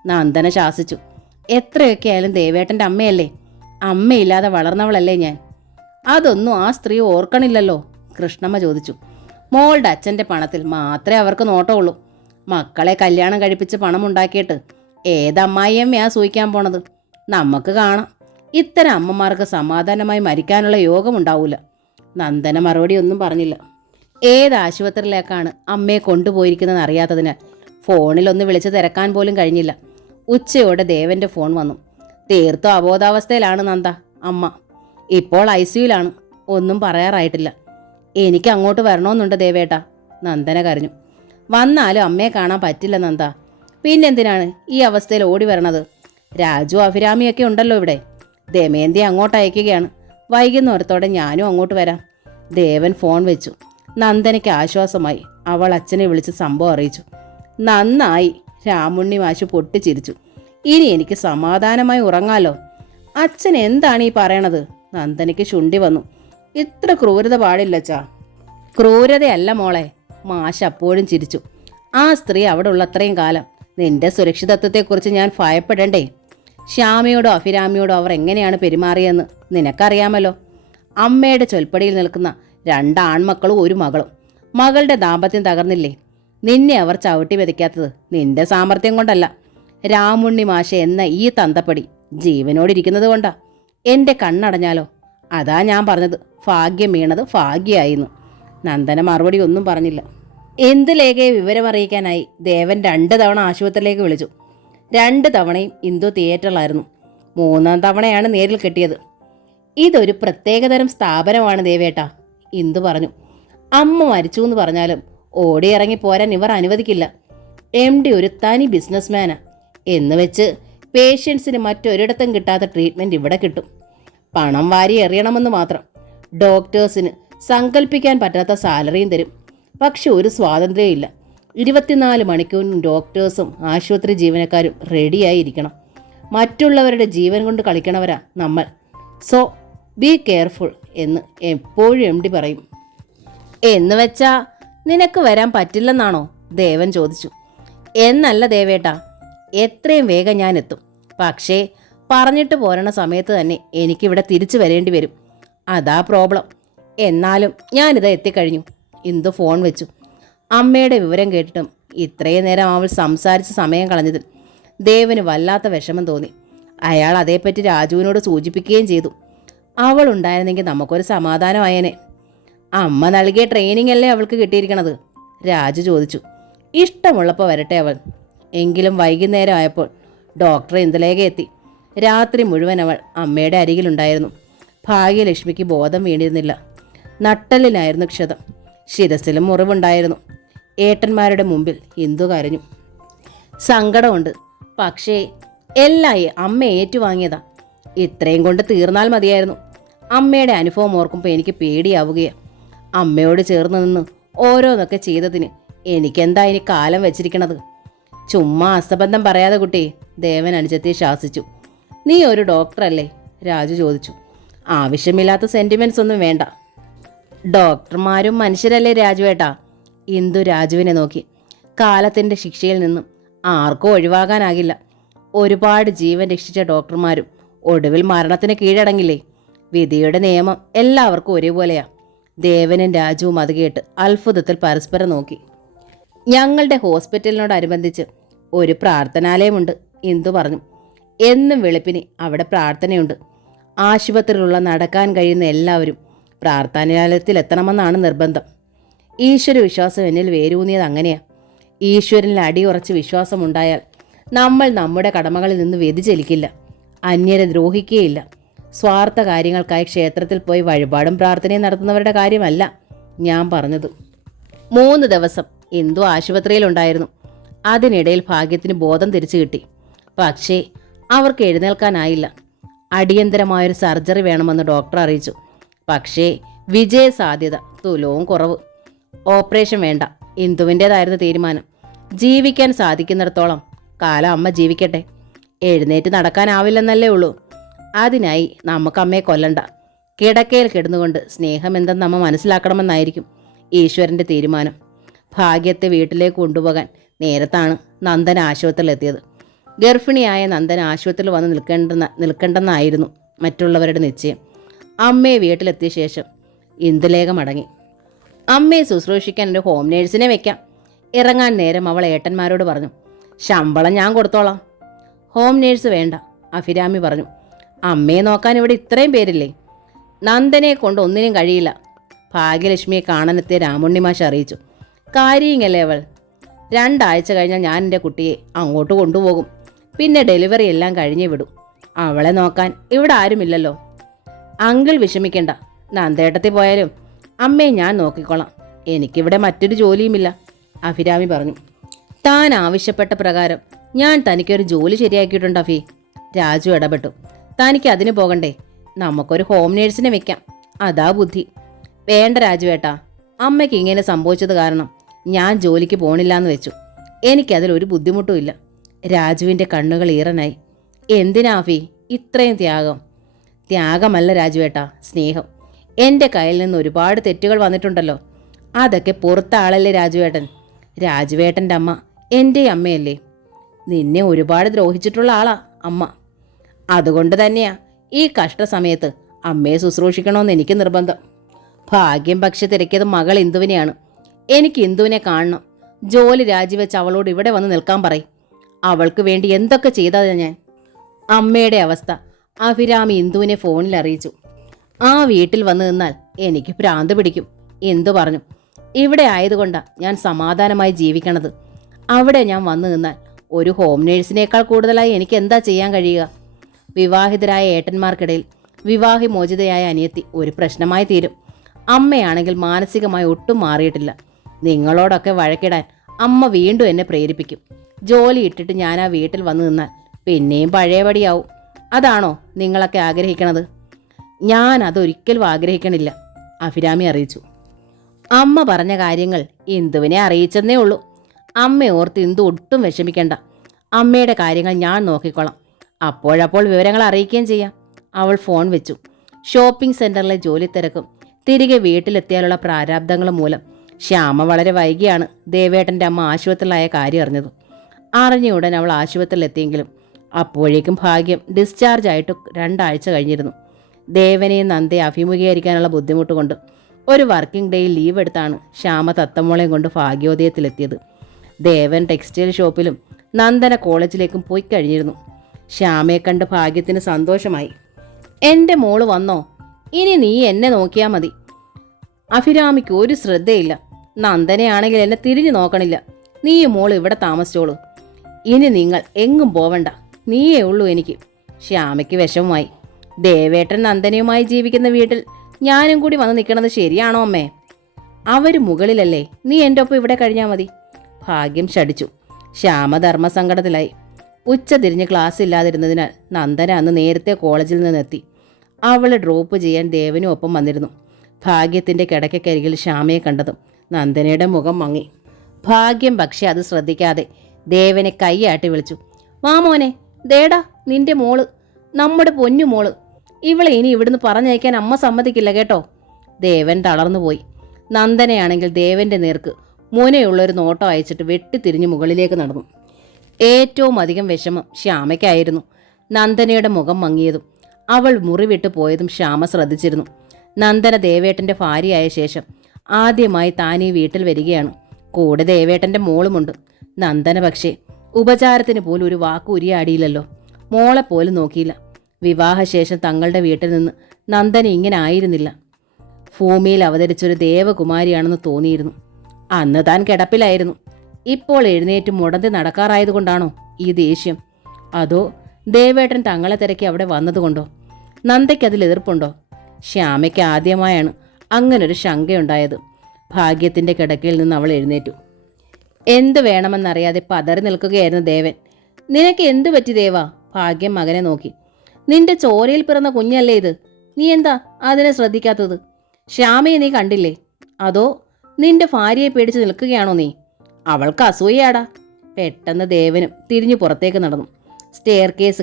നന്ദന ശാസിച്ചു. എത്രയൊക്കെ ആയാലും ദേവേട്ടൻ്റെ അമ്മയല്ലേ. അമ്മയില്ലാതെ വളർന്നവളല്ലേ ഞാൻ. അതൊന്നും ആ സ്ത്രീ ഓർക്കണില്ലല്ലോ, കൃഷ്ണമ്മ ചോദിച്ചു. മോളുടെ അച്ഛൻ്റെ പണത്തിൽ മാത്രമേ അവർക്ക് നോട്ടമുള്ളൂ. മക്കളെ കല്യാണം കഴിപ്പിച്ച് പണമുണ്ടാക്കിയിട്ട് ഏതമ്മായിയമ്മയാ സൂഹിക്കാൻ പോണത്? നമുക്ക് കാണാം. ഇത്തരം അമ്മമാർക്ക് സമാധാനമായി മരിക്കാനുള്ള യോഗമുണ്ടാവൂല. നന്ദന മറുപടി ഒന്നും പറഞ്ഞില്ല. ഏത് ആശുപത്രിയിലേക്കാണ് അമ്മയെ കൊണ്ടുപോയിരിക്കുന്നതെന്ന് അറിയാത്തതിനാൽ ഫോണിലൊന്ന് വിളിച്ച് തിരക്കാൻ പോലും കഴിഞ്ഞില്ല. ഉച്ചയോടെ ദേവൻ്റെ ഫോൺ വന്നു. തീർത്തും അബോധാവസ്ഥയിലാണ് നന്ദ അമ്മ. ഇപ്പോൾ ICUവിലാണ്. ഒന്നും പറയാറായിട്ടില്ല. എനിക്ക് അങ്ങോട്ട് വരണമെന്നുണ്ട് ദേവേട്ട, നന്ദന കരഞ്ഞു. വന്നാലും അമ്മയെ കാണാൻ പറ്റില്ല നന്ദ. പിന്നെന്തിനാണ് ഈ അവസ്ഥയിൽ ഓടി വരണത്? രാജു അഭിരാമിയൊക്കെ ഉണ്ടല്ലോ ഇവിടെ. ദമയന്തി അങ്ങോട്ട് അയക്കുകയാണ്. വൈകുന്നേരത്തോടെ ഞാനും അങ്ങോട്ട് വരാം. ദേവൻ ഫോൺ വെച്ചു. നന്ദനയ്ക്ക് ആശ്വാസമായി. അവൾ അച്ഛനെ വിളിച്ച് സംഭവം അറിയിച്ചു. നന്നായി, രാമുണ്ണി മാഷ് പൊട്ടിച്ചിരിച്ചു. ഇനി എനിക്ക് സമാധാനമായി ഉറങ്ങാലോ. അച്ഛൻ എന്താണ് ഈ പറയണത്? നന്ദനയ്ക്ക് ശുണ്ടി വന്നു. ഇത്ര ക്രൂരത പാടില്ലച്ചാ. ക്രൂരതയല്ല മോളെ. മാഷ് അപ്പോഴും ചിരിച്ചു. ആ സ്ത്രീ അവിടെ ഉള്ളത്രയും കാലം നിന്റെ സുരക്ഷിതത്വത്തെക്കുറിച്ച് ഞാൻ ഭയപ്പെടണ്ടേ? ശ്യാമയോടോ അഭിരാമിയോടോ അവർ എങ്ങനെയാണ് പെരുമാറിയെന്ന് നിനക്കറിയാമല്ലോ. അമ്മയുടെ ചൊൽപ്പടിയിൽ നിൽക്കുന്ന 2 ആൺമക്കളും 1 മകളും. മകളുടെ ദാമ്പത്യം തകർന്നില്ലേ? നിന്നെ അവർ ചവിട്ടി വെതിക്കാത്തത് നിന്റെ സാമർഥ്യം കൊണ്ടല്ല, രാമുണ്ണി മാഷ എന്ന ഈ തന്തപ്പടി ജീവനോടിരിക്കുന്നത് കൊണ്ടാ. എൻ്റെ കണ്ണടഞ്ഞാലോ? അതാ ഞാൻ പറഞ്ഞത്, ഭാഗ്യം വീണത് ഭാഗ്യമായിരുന്നു. നന്ദന മറുപടി ഒന്നും പറഞ്ഞില്ല. എന്ത് ലേഖയെ വിവരമറിയിക്കാനായി ദേവൻ 2 തവണ ആശുപത്രിയിലേക്ക് വിളിച്ചു. 2 തവണയും ഇന്ദു തിയേറ്ററിലായിരുന്നു. 3-ാം തവണയാണ് നേരിൽ കിട്ടിയത്. ഇതൊരു പ്രത്യേകതരം സ്ഥാപനമാണ് ദേവേട്ടാ, ഇന്ദു പറഞ്ഞു. അമ്മ മരിച്ചു എന്ന് പറഞ്ഞാലും ഓടിയിറങ്ങി പോരാൻ ഇവർ അനുവദിക്കില്ല. MD ഒരു തനി ബിസിനസ്മാനാ എന്ന് വെച്ച് പേഷ്യൻസിന് മറ്റൊരിടത്തും കിട്ടാത്ത ട്രീറ്റ്മെൻറ്റ് ഇവിടെ കിട്ടും. പണം വാരി എറിയണമെന്ന് മാത്രം. ഡോക്ടേഴ്സിന് സങ്കല്പിക്കാൻ പറ്റാത്ത സാലറിയും തരും. പക്ഷെ ഒരു സ്വാതന്ത്ര്യമില്ല. 24 മണിക്കൂറും ഡോക്ടേഴ്സും ആശുപത്രി ജീവനക്കാരും റെഡിയായിരിക്കണം. മറ്റുള്ളവരുടെ ജീവൻ കൊണ്ട് കളിക്കണവരാ നമ്മൾ. സോ ബി കെയർഫുൾ എന്ന് എപ്പോഴും MD പറയും. എന്ന് വെച്ചാ നിനക്ക് വരാൻ പറ്റില്ലെന്നാണോ? ദേവൻ ചോദിച്ചു. എന്നല്ല ദേവേട്ടാ, എത്രയും വേഗം ഞാൻ എത്തും. പക്ഷേ പറഞ്ഞിട്ട് പോരണ സമയത്ത് തന്നെ എനിക്കിവിടെ തിരിച്ചു വരേണ്ടി വരും. അതാ പ്രോബ്ലം. എന്നാലും ഞാനിത് എത്തിക്കഴിഞ്ഞു. ഇന്ദു ഫോൺ വെച്ചു. അമ്മയുടെ വിവരം കേട്ടിട്ടും ഇത്രയും നേരം അവൾ സംസാരിച്ച് സമയം കളഞ്ഞതിൽ ദേവന് വല്ലാത്ത വിഷമം തോന്നി. അയാൾ അതേപ്പറ്റി രാജുവിനോട് സൂചിപ്പിക്കുകയും ചെയ്തു. അവൾ ഉണ്ടായിരുന്നെങ്കിൽ നമുക്കൊരു സമാധാനമായേനെ. അമ്മ നൽകിയ ട്രെയിനിങ് അല്ലേ അവൾക്ക് കിട്ടിയിരിക്കണത്? രാജു ചോദിച്ചു. ഇഷ്ടമുള്ളപ്പോൾ വരട്ടെ അവൾ. എങ്കിലും വൈകുന്നേരം ആയപ്പോൾ ഡോക്ടർ ഇന്ദുലേഖ എത്തി. രാത്രി മുഴുവൻ അവൾ അമ്മയുടെ അരികിലുണ്ടായിരുന്നു. ഭാഗ്യലക്ഷ്മിക്ക് ബോധം വീണിരുന്നില്ല. നട്ടലിനായിരുന്നു ക്ഷതം. ശിരസിലും മുറിവുണ്ടായിരുന്നു. ഏട്ടന്മാരുടെ മുമ്പിൽ ഇന്ദു കരഞ്ഞു. സങ്കടമുണ്ട്. പക്ഷേ എല്ലാം അമ്മ ഏറ്റുവാങ്ങിയതാ. ഇത്രയും കൊണ്ട് തീർന്നാൽ മതിയായിരുന്നു. അമ്മയുടെ അനുഭവം ഓർക്കുമ്പോൾ എനിക്ക് പേടിയാവുകയാണ്. അമ്മയോട് ചേർന്ന് നിന്ന് ഓരോന്നൊക്കെ ചെയ്തതിന് എനിക്കെന്താ ഇനി കാലം വെച്ചിരിക്കണത്? ചുമ്മാ അസംബന്ധം പറയാതെ കുട്ടി, ദേവൻ അനുജത്തെ ശാസിച്ചു. നീ ഒരു ഡോക്ടറല്ലേ? രാജു ചോദിച്ചു. ആവശ്യമില്ലാത്ത സെന്റിമെന്റ്സ് ഒന്നും വേണ്ട. ഡോക്ടർമാരും മനുഷ്യരല്ലേ രാജുവേട്ടാ? ഇന്ദു രാജുവിനെ നോക്കി. കാലത്തിൻ്റെ ശിക്ഷയിൽ നിന്നും ആർക്കും ഒഴിവാകാനാകില്ല. ഒരുപാട് ജീവൻ രക്ഷിച്ച ഡോക്ടർമാരും ഒടുവിൽ മരണത്തിന് കീഴടങ്ങില്ലേ? വിധിയുടെ നിയമം എല്ലാവർക്കും ഒരേപോലെയാ. ദേവനും രാജുവും അത് കേട്ട് അത്ഭുതത്തിൽ പരസ്പരം നോക്കി. ഞങ്ങളുടെ ഹോസ്പിറ്റലിനോടനുബന്ധിച്ച് ഒരു പ്രാർത്ഥനാലയമുണ്ട്, ഇന്ദു പറഞ്ഞു. എന്നും വെളുപ്പിന് അവിടെ പ്രാർത്ഥനയുണ്ട്. ആശുപത്രിയിലുള്ള നടക്കാൻ കഴിയുന്ന എല്ലാവരും പ്രാർത്ഥനാലയത്തിൽ എത്തണമെന്നാണ് നിർബന്ധം. ഈശ്വര വിശ്വാസം എന്നിൽ വേരൂന്നിയത് അങ്ങനെയാ. ഈശ്വരനിൽ അടിയുറച്ച് വിശ്വാസമുണ്ടായാൽ നമ്മൾ നമ്മുടെ കടമകളിൽ നിന്ന് വ്യതിചലിക്കില്ല, അന്യരെ ദ്രോഹിക്കുകയില്ല. സ്വാർത്ഥ കാര്യങ്ങൾക്കായി ക്ഷേത്രത്തിൽ പോയി വഴിപാടും പ്രാർത്ഥനയും നടത്തുന്നവരുടെ കാര്യമല്ല ഞാൻ പറഞ്ഞത്. 3 ദിവസം ഇന്ദു ആശുപത്രിയിലുണ്ടായിരുന്നു. അതിനിടയിൽ ഭാഗ്യത്തിന് ബോധം തിരിച്ചു കിട്ടി. പക്ഷേ അവർക്ക് എഴുന്നേൽക്കാനായില്ല. അടിയന്തരമായൊരു സർജറി വേണമെന്ന് ഡോക്ടർ അറിയിച്ചു. പക്ഷേ വിജയ സാധ്യത തുലവും കുറവ്. ഓപ്പറേഷൻ വേണ്ട, ഇന്ദുവിൻ്റേതായിരുന്നു തീരുമാനം. ജീവിക്കാൻ സാധിക്കുന്നിടത്തോളം കാലം അമ്മ ജീവിക്കട്ടെ. എഴുന്നേറ്റ് നടക്കാനാവില്ലെന്നല്ലേ ഉള്ളൂ. അതിനായി നമുക്ക് അമ്മയെ കൊല്ലണ്ട. കിടക്കയിൽ കിടന്നുകൊണ്ട് സ്നേഹം എന്തെന്ന് അമ്മ മനസ്സിലാക്കണമെന്നായിരിക്കും ഈശ്വരൻ്റെ തീരുമാനം. ഭാഗ്യത്തെ വീട്ടിലേക്ക് കൊണ്ടുപോകാൻ നേരത്താണ് നന്ദന ആശുപത്രിയിലെത്തിയത്. ഗർഭിണിയായ നന്ദന ആശുപത്രിയിൽ വന്ന് നിൽക്കണ്ടെന്നായിരുന്നു മറ്റുള്ളവരുടെ നിശ്ചയം. അമ്മയെ വീട്ടിലെത്തിയ ശേഷം ഇന്ദുലേഖ മടങ്ങി. അമ്മയെ ശുശ്രൂഷിക്കാൻ ഒരു ഹോം നേഴ്സിനെ വെക്കാം. ഇറങ്ങാൻ നേരം അവൾ ഏട്ടന്മാരോട് പറഞ്ഞു. ശമ്പളം ഞാൻ കൊടുത്തോളാം. ഹോം നേഴ്സ് വേണ്ട, അഭിരാമി പറഞ്ഞു. അമ്മയെ നോക്കാൻ ഇവിടെ ഇത്രയും പേരില്ലേ? നന്ദനെ കൊണ്ട് ഒന്നിനും കഴിയില്ല, ഭാഗ്യലക്ഷ്മിയെ കാണാനെത്തിയ രാമുണ്ണിമാഷ് അറിയിച്ചു. കാര്യങ്ങല്ലേ അവൾ. 2 ആഴ്ച കഴിഞ്ഞാൽ ഞാൻ എൻ്റെ കുട്ടിയെ അങ്ങോട്ട് കൊണ്ടുപോകും. പിന്നെ ഡെലിവറി എല്ലാം കഴിഞ്ഞേ വിടും. അവളെ നോക്കാൻ ഇവിടെ ആരുമില്ലല്ലോ. അങ്കിൾ വിഷമിക്കണ്ട, നന്ദേട്ടത്തിൽ പോയാലും അമ്മയെ ഞാൻ നോക്കിക്കോളാം. എനിക്കിവിടെ മറ്റൊരു ജോലിയുമില്ല, അഭിരാമി പറഞ്ഞു. താൻ ആവശ്യപ്പെട്ട പ്രകാരം ഞാൻ തനിക്കൊരു ജോലി ശരിയാക്കിയിട്ടുണ്ട് അഫി. രാജു ഇടപെട്ടു. തനിക്ക് അതിന് പോകണ്ടേ? നമുക്കൊരു ഹോം നേഴ്സിനെ വെക്കാം, അതാ ബുദ്ധി. വേണ്ട രാജുവേട്ടാ, അമ്മയ്ക്ക് ഇങ്ങനെ സംഭവിച്ചത് കാരണം ഞാൻ ജോലിക്ക് പോണില്ലാന്ന് വെച്ചു. എനിക്കതിലൊരു ബുദ്ധിമുട്ടുമില്ല. രാജുവിൻ്റെ കണ്ണുകൾ ഈറനായി. എന്തിനാ അഫി ഇത്രയും ത്യാഗം? ത്യാഗമല്ല രാജുവേട്ടാ, സ്നേഹം. എൻ്റെ കയ്യിൽ നിന്ന് ഒരുപാട് തെറ്റുകൾ വന്നിട്ടുണ്ടല്ലോ. അതൊക്കെ പുറത്ത ആളല്ലേ രാജുവേട്ടൻ. രാജുവേട്ടൻ്റെ അമ്മ എൻ്റെ അമ്മയല്ലേ. നിന്നെ ഒരുപാട് ദ്രോഹിച്ചിട്ടുള്ള ആളാ അമ്മ. അതുകൊണ്ട് തന്നെയാ ഈ കഷ്ടസമയത്ത് അമ്മയെ ശുശ്രൂഷിക്കണമെന്ന് എനിക്ക് നിർബന്ധം. ഭാഗ്യം പക്ഷെ തിരക്കിയത് മകൾ ഇന്ദുവിനെയാണ്. എനിക്ക് ഇന്ദുവിനെ കാണണം. ജോലി രാജിവെച്ച് അവളോട് ഇവിടെ വന്ന് നിൽക്കാൻ പറയും. അവൾക്ക് വേണ്ടി എന്തൊക്കെ ചെയ്തതാ ഞാൻ. അമ്മയുടെ അവസ്ഥ അഭിരാമി ഇന്ദുവിനെ ഫോണിൽ അറിയിച്ചു. ആ വീട്ടിൽ വന്ന് നിന്നാൽ എനിക്ക് ഭ്രാന്ത് പിടിക്കും. എന്തു പറഞ്ഞു. ഇവിടെ ആയതുകൊണ്ടാണ് ഞാൻ സമാധാനമായി ജീവിക്കണത്. അവിടെ ഞാൻ വന്നു നിന്നാൽ ഒരു ഹോം നേഴ്സിനേക്കാൾ കൂടുതലായി എനിക്ക് എന്താ ചെയ്യാൻ കഴിയുക? വിവാഹിതരായ ഏട്ടന്മാർക്കിടയിൽ വിവാഹിമോചിതയായ അനിയത്തി ഒരു പ്രശ്നമായി തീരും. അമ്മയാണെങ്കിൽ മാനസികമായി ഒട്ടും മാറിയിട്ടില്ല. നിങ്ങളോടൊക്കെ വഴക്കിടാൻ അമ്മ വീണ്ടും എന്നെ പ്രേരിപ്പിക്കും. ജോലി ഇട്ടിട്ട് ഞാൻ ആ വീട്ടിൽ വന്നു നിന്നാൽ പിന്നെയും പഴയപടിയാവും. അതാണോ നിങ്ങളൊക്കെ ആഗ്രഹിക്കണത്? ഞാൻ അതൊരിക്കലും ആഗ്രഹിക്കണില്ല, അഭിരാമി അറിയിച്ചു. അമ്മ പറഞ്ഞ കാര്യങ്ങൾ ഇന്ദുവിനെ അറിയിച്ചെന്നേ ഉള്ളൂ. അമ്മ ഓർത്ത് ഇന്ദു ഒട്ടും വിഷമിക്കണ്ട. അമ്മയുടെ കാര്യങ്ങൾ ഞാൻ നോക്കിക്കോളാം. അപ്പോഴപ്പോൾ വിവരങ്ങൾ അറിയിക്കുകയും ചെയ്യാം. അവൾ ഫോൺ വെച്ചു. ഷോപ്പിംഗ് സെന്ററിലെ ജോലി തിരക്കും തിരികെ വീട്ടിലെത്തിയാലുള്ള പ്രാരാബ്ദങ്ങളും മൂലം ശ്യാമ വളരെ വൈകിയാണ് ദേവേട്ടൻ്റെ അമ്മ ആശുപത്രിയിലായ കാര്യം അറിഞ്ഞത്. അറിഞ്ഞ ഉടൻ അവൾ ആശുപത്രിയിലെത്തിയെങ്കിലും അപ്പോഴേക്കും ഭാഗ്യം ഡിസ്ചാർജ് ആയിട്ട് 2 ആഴ്ച കഴിഞ്ഞിരുന്നു. ദേവനെയും നന്ദയെ അഭിമുഖീകരിക്കാനുള്ള ബുദ്ധിമുട്ട് കൊണ്ട് ഒരു വർക്കിംഗ് ഡേയിൽ ലീവ് എടുത്താണ് ശ്യാമ തത്തമ്മോളെയും കൊണ്ട് ഭാഗ്യോദയത്തിലെത്തിയത്. ദേവൻ ടെക്സ്റ്റൈൽ ഷോപ്പിലും നന്ദന കോളേജിലേക്കും പോയി കഴിഞ്ഞിരുന്നു. ശ്യാമയെ കണ്ട് ഭാഗ്യത്തിന് സന്തോഷമായി. എൻ്റെ മോള് വന്നോ? ഇനി നീ എന്നെ നോക്കിയാൽ മതി. അഭിരാമിക്ക് ഒരു ശ്രദ്ധയില്ല. നന്ദനയാണെങ്കിൽ എന്നെ തിരിഞ്ഞു നോക്കണില്ല. നീ മോൾ ഇവിടെ താമസിച്ചോളൂ. ഇനി നിങ്ങൾ എങ്ങും പോവണ്ട. നീയേ ഉള്ളൂ എനിക്ക്. ശ്യാമയ്ക്ക് വിഷമമായി. ദേവേട്ടൻ നന്ദനയുമായി ജീവിക്കുന്ന വീട്ടിൽ ഞാനും കൂടി വന്ന് നിൽക്കണത് ശരിയാണോ അമ്മേ? അവർ മുകളിലല്ലേ. നീ എൻ്റെ ഒപ്പം ഇവിടെ കഴിഞ്ഞാൽ മതി. ഭാഗ്യം ശടിച്ചു. ശ്യാമ ധർമ്മസങ്കടത്തിലായി. ഉച്ച തിരിഞ്ഞ് ക്ലാസ് ഇല്ലാതിരുന്നതിനാൽ നന്ദന അന്ന് നേരത്തെ കോളേജിൽ നിന്നെത്തി. അവളെ ഡ്രോപ്പ് ചെയ്യാൻ ദേവനും ഒപ്പം വന്നിരുന്നു. ഭാഗ്യത്തിൻ്റെ കിടക്കക്കരികിൽ ശ്യാമയെ കണ്ടതും നന്ദനയുടെ മുഖം മങ്ങി. ഭാഗ്യം പക്ഷെ അത് ശ്രദ്ധിക്കാതെ ദേവനെ കൈയാട്ടി വിളിച്ചു. മാമോനെ, ദേടാ നിന്റെ മോള്, നമ്മുടെ പൊന്നു മോള്. ഇവളെ ഇനി ഇവിടുന്ന് പറഞ്ഞയക്കാൻ അമ്മ സമ്മതിക്കില്ല കേട്ടോ. ദേവൻ തളർന്നുപോയി. നന്ദനയാണെങ്കിൽ ദേവന്റെ നേർക്ക് മുനയുള്ളൊരു നോട്ടം അയച്ചിട്ട് വെട്ടിത്തിരിഞ്ഞ് മുകളിലേക്ക് നടന്നു. ഏറ്റവും അധികം വിഷമം ശ്യാമയ്ക്കായിരുന്നു. നന്ദനയുടെ മുഖം മങ്ങിയതും അവൾ മുറിവിട്ട് പോയതും ശ്യാമ ശ്രദ്ധിച്ചിരുന്നു. നന്ദന ദേവേട്ടൻ്റെ ഭാര്യയായ ശേഷം ആദ്യമായി താൻ ഈ വീട്ടിൽ വരികയാണ്. കൂടെ ദേവേട്ടൻ്റെ മോളുമുണ്ട്. നന്ദന പക്ഷേ ഉപചാരത്തിന് പോലും ഒരു വാക്ക് ഉരിയാടിയില്ലല്ലോ. മോളെപ്പോലും നോക്കിയില്ല. വിവാഹശേഷം തങ്ങളുടെ വീട്ടിൽ നിന്ന് നന്ദന ഇങ്ങനെ ആയിരുന്നില്ല. ഭൂമിയിൽ അവതരിച്ചൊരു ദേവകുമാരിയാണെന്ന് തോന്നിയിരുന്നു. അന്ന് താൻ കിടപ്പിലായിരുന്നു. ഇപ്പോൾ എഴുന്നേറ്റ് മുടന്തി നടക്കാറായതുകൊണ്ടാണോ ഈ ദേഷ്യം? അതോ ദേവേട്ടൻ തങ്ങളെ തിരക്കി അവിടെ വന്നതുകൊണ്ടോ? നന്ദയ്ക്കതിൽ എതിർപ്പുണ്ടോ? ശ്യാമയ്ക്ക് ആദ്യമായാണ് അങ്ങനൊരു ശങ്കയുണ്ടായത്. ഭാഗ്യത്തിൻ്റെ കിടക്കയിൽ നിന്ന് അവൾ എഴുന്നേറ്റു. എന്തു വേണമെന്നറിയാതെ പതറി നിൽക്കുകയായിരുന്നു ദേവൻ. നിനക്ക് എന്തു പറ്റി ദേവാ? ഭാഗ്യം മകനെ നോക്കി. നിന്റെ ചോരയിൽ പിറന്ന കുഞ്ഞല്ലേ ഇത്. നീ എന്താ അതിനെ ശ്രദ്ധിക്കാത്തത്? ശ്യാമയെ നീ കണ്ടില്ലേ? അതോ നിന്റെ ഭാര്യയെ പേടിച്ച് നിൽക്കുകയാണോ നീ? അവൾക്ക് അസൂയയാടാ. പെട്ടെന്ന് ദേവനും തിരിഞ്ഞു പുറത്തേക്ക് നടന്നു. സ്റ്റെയർ കേസ്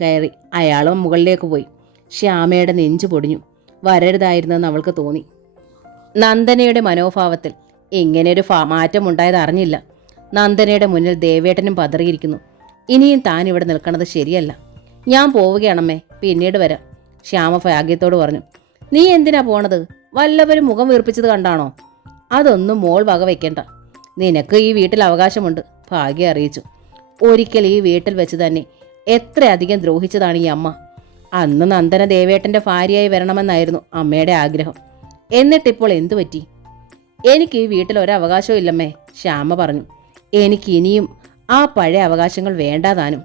കയറി അയാളും മുകളിലേക്ക് പോയി. ശ്യാമയുടെ നെഞ്ചു പൊടിഞ്ഞു. വരരുതായിരുന്നെന്ന് അവൾക്ക് തോന്നി. നന്ദനയുടെ മനോഭാവത്തിൽ ഇങ്ങനെയൊരു മാറ്റമുണ്ടായത് അറിഞ്ഞില്ല. നന്ദനയുടെ മുന്നിൽ ദേവേട്ടനും പതറിയിരിക്കുന്നു. ഇനിയും താൻ ഇവിടെ നിൽക്കണത് ശരിയല്ല. ഞാൻ പോവുകയാണമ്മേ, പിന്നീട് വരാം, ശ്യാമ ഭാഗ്യത്തോട് പറഞ്ഞു. നീ എന്തിനാ പോണത്? വല്ലവരും മുഖം വീർപ്പിച്ചത് കണ്ടാണോ? അതൊന്നും മോൾ വക വയ്ക്കണ്ട. നിനക്ക് ഈ വീട്ടിൽ അവകാശമുണ്ട്, ഭാഗ്യം അറിയിച്ചു. ഒരിക്കൽ ഈ വീട്ടിൽ വെച്ച് തന്നെ എത്രയധികം ദ്രോഹിച്ചതാണ് ഈ അമ്മ. അന്ന് നന്ദന ദേവേട്ടൻ്റെ ഭാര്യയായി വരണമെന്നായിരുന്നു അമ്മയുടെ ആഗ്രഹം. എന്നിട്ടിപ്പോൾ എന്തു പറ്റി? എനിക്ക് ഈ വീട്ടിൽ ഒരവകാശവും ഇല്ലമ്മേ, ശ്യാമ പറഞ്ഞു. എനിക്ക് ഇനിയും ആ പഴയ അവകാശങ്ങൾ വേണ്ടാതാനും.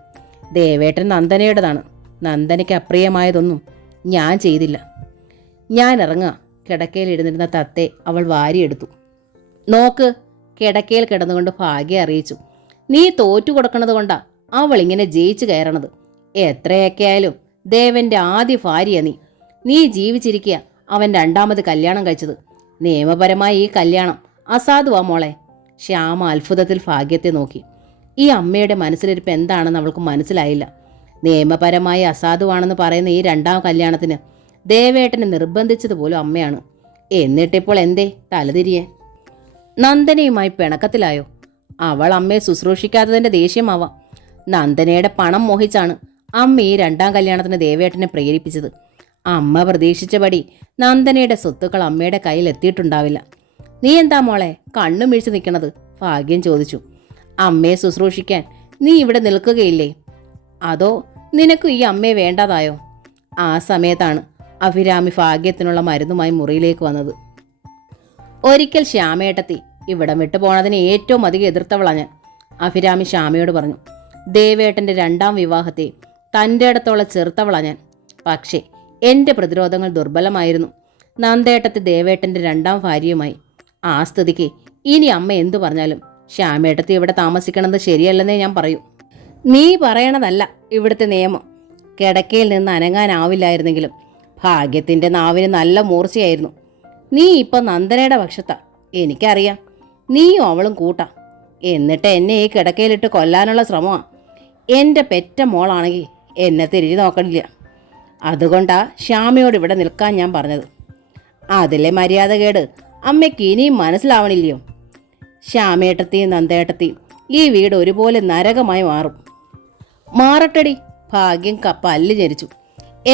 ദേവേട്ടൻ നന്ദനയുടേതാണ്. നന്ദനയ്ക്ക് അപ്രിയമായതൊന്നും ഞാൻ ചെയ്തില്ല. ഞാൻ ഇറങ്ങുക. കിടക്കയിൽ ഇരുന്നിരുന്ന തത്തെ അവൾ വാരിയെടുത്തു. നോക്ക്, കിടക്കയിൽ കിടന്നുകൊണ്ട് ഭാഗ്യം അറിയിച്ചു. നീ തോറ്റു കൊടുക്കണത് കൊണ്ടാ അവൾ ഇങ്ങനെ ജയിച്ചു കയറണത്. എത്രയൊക്കെ ആയാലും ദേവന്റെ ആദ്യ ഭാര്യ നീ. നീ ജീവിച്ചിരിക്കുക അവൻ 2ാമത് കല്യാണം കഴിച്ചത്. നിയമപരമായി ഈ കല്യാണം അസാധുവാ മോളെ. ശ്യാമ അത്ഭുതത്തിൽ ഭാഗ്യത്തെ നോക്കി. ഈ അമ്മയുടെ മനസ്സിലിരിപ്പ് എന്താണെന്ന് അവൾക്ക് മനസ്സിലായില്ല. നിയമപരമായി അസാധുവാണെന്ന് പറയുന്ന ഈ 2ാം കല്യാണത്തിന് ദേവേട്ടനെ നിർബന്ധിച്ചതുപോലും അമ്മയാണ്. എന്നിട്ടിപ്പോൾ എന്തേ തലതിരിയെ? നന്ദനയുമായി പിണക്കത്തിലായോ? അവൾ അമ്മയെ ശുശ്രൂഷിക്കാത്തതിൻ്റെ ദേഷ്യമാവാം. നന്ദനയുടെ പണം മോഹിച്ചാണ് അമ്മ ഈ രണ്ടാം കല്യാണത്തിന് ദേവേട്ടനെ പ്രേരിപ്പിച്ചത്. അമ്മ പ്രതീക്ഷിച്ചപടി നന്ദനയുടെ സ്വത്തുക്കൾ അമ്മയുടെ കയ്യിൽ എത്തിയിട്ടുണ്ടാവില്ല. നീ എന്താ മോളെ കണ്ണും വീഴ്ച നിൽക്കണത്? ഭാഗ്യം ചോദിച്ചു. അമ്മയെ ശുശ്രൂഷിക്കാൻ നീ ഇവിടെ നിൽക്കുകയില്ലേ? അതോ നിനക്കും ഈ അമ്മയെ വേണ്ടാതായോ? ആ സമയത്താണ് അഭിരാമി ഭാഗ്യത്തിനുള്ള മരുന്നുമായി മുറിയിലേക്ക് വന്നത്. ഒരിക്കൽ ശ്യാമേട്ടത്തി ഇവിടം വിട്ടു പോണതിന് ഏറ്റവും അധികം എതിർത്തവളാ ഞാൻ. അഭിരാമി ശ്യാമയോട് പറഞ്ഞു. ദേവേട്ടൻ്റെ രണ്ടാം വിവാഹത്തെ തൻ്റെ ഇടത്തോളം ചെറുത്തവളാ ഞാൻ. പക്ഷേ എൻ്റെ പ്രതിരോധങ്ങൾ ദുർബലമായിരുന്നു. നന്ദേട്ടത്തി ദേവേട്ടൻ്റെ രണ്ടാം ഭാര്യയുമായി. ആ സ്ഥിതിക്ക് ഇനി അമ്മ എന്തു പറഞ്ഞാലും ശ്യാമേട്ടത്തി ഇവിടെ താമസിക്കണമെന്ന് ശരിയല്ലെന്നേ ഞാൻ പറയൂ. നീ പറയണതല്ല ഇവിടുത്തെ നിയമം. കിടക്കയിൽ നിന്ന് അനങ്ങാനാവില്ലായിരുന്നെങ്കിലും ഭാഗ്യത്തിൻ്റെ നാവിന് നല്ല മൂർച്ചയായിരുന്നു. നീ ഇപ്പം നന്ദനയുടെ പക്ഷത്താ, എനിക്കറിയാം. നീയും അവളും കൂട്ടാ. എന്നിട്ട് എന്നെ ഈ കിടക്കയിലിട്ട് കൊല്ലാനുള്ള ശ്രമമാണ്. എൻ്റെ പെറ്റ മോളാണെങ്കിൽ എന്നെ തിരിഞ്ഞു നോക്കണില്ല. അതുകൊണ്ടാ ശ്യാമയോട് ഇവിടെ നിൽക്കാൻ ഞാൻ പറഞ്ഞത്. അതിലെ മര്യാദകേട് അമ്മയ്ക്ക് ഇനിയും മനസ്സിലാവണില്ലയോ? ശ്യാമേട്ടത്തെയും നന്ദേട്ടത്തെയും ഈ വീട് ഒരുപോലെ നരകമായി മാറും. മാറട്ടടി. ഭാഗ്യം പല്ല് ഞെരിച്ചു.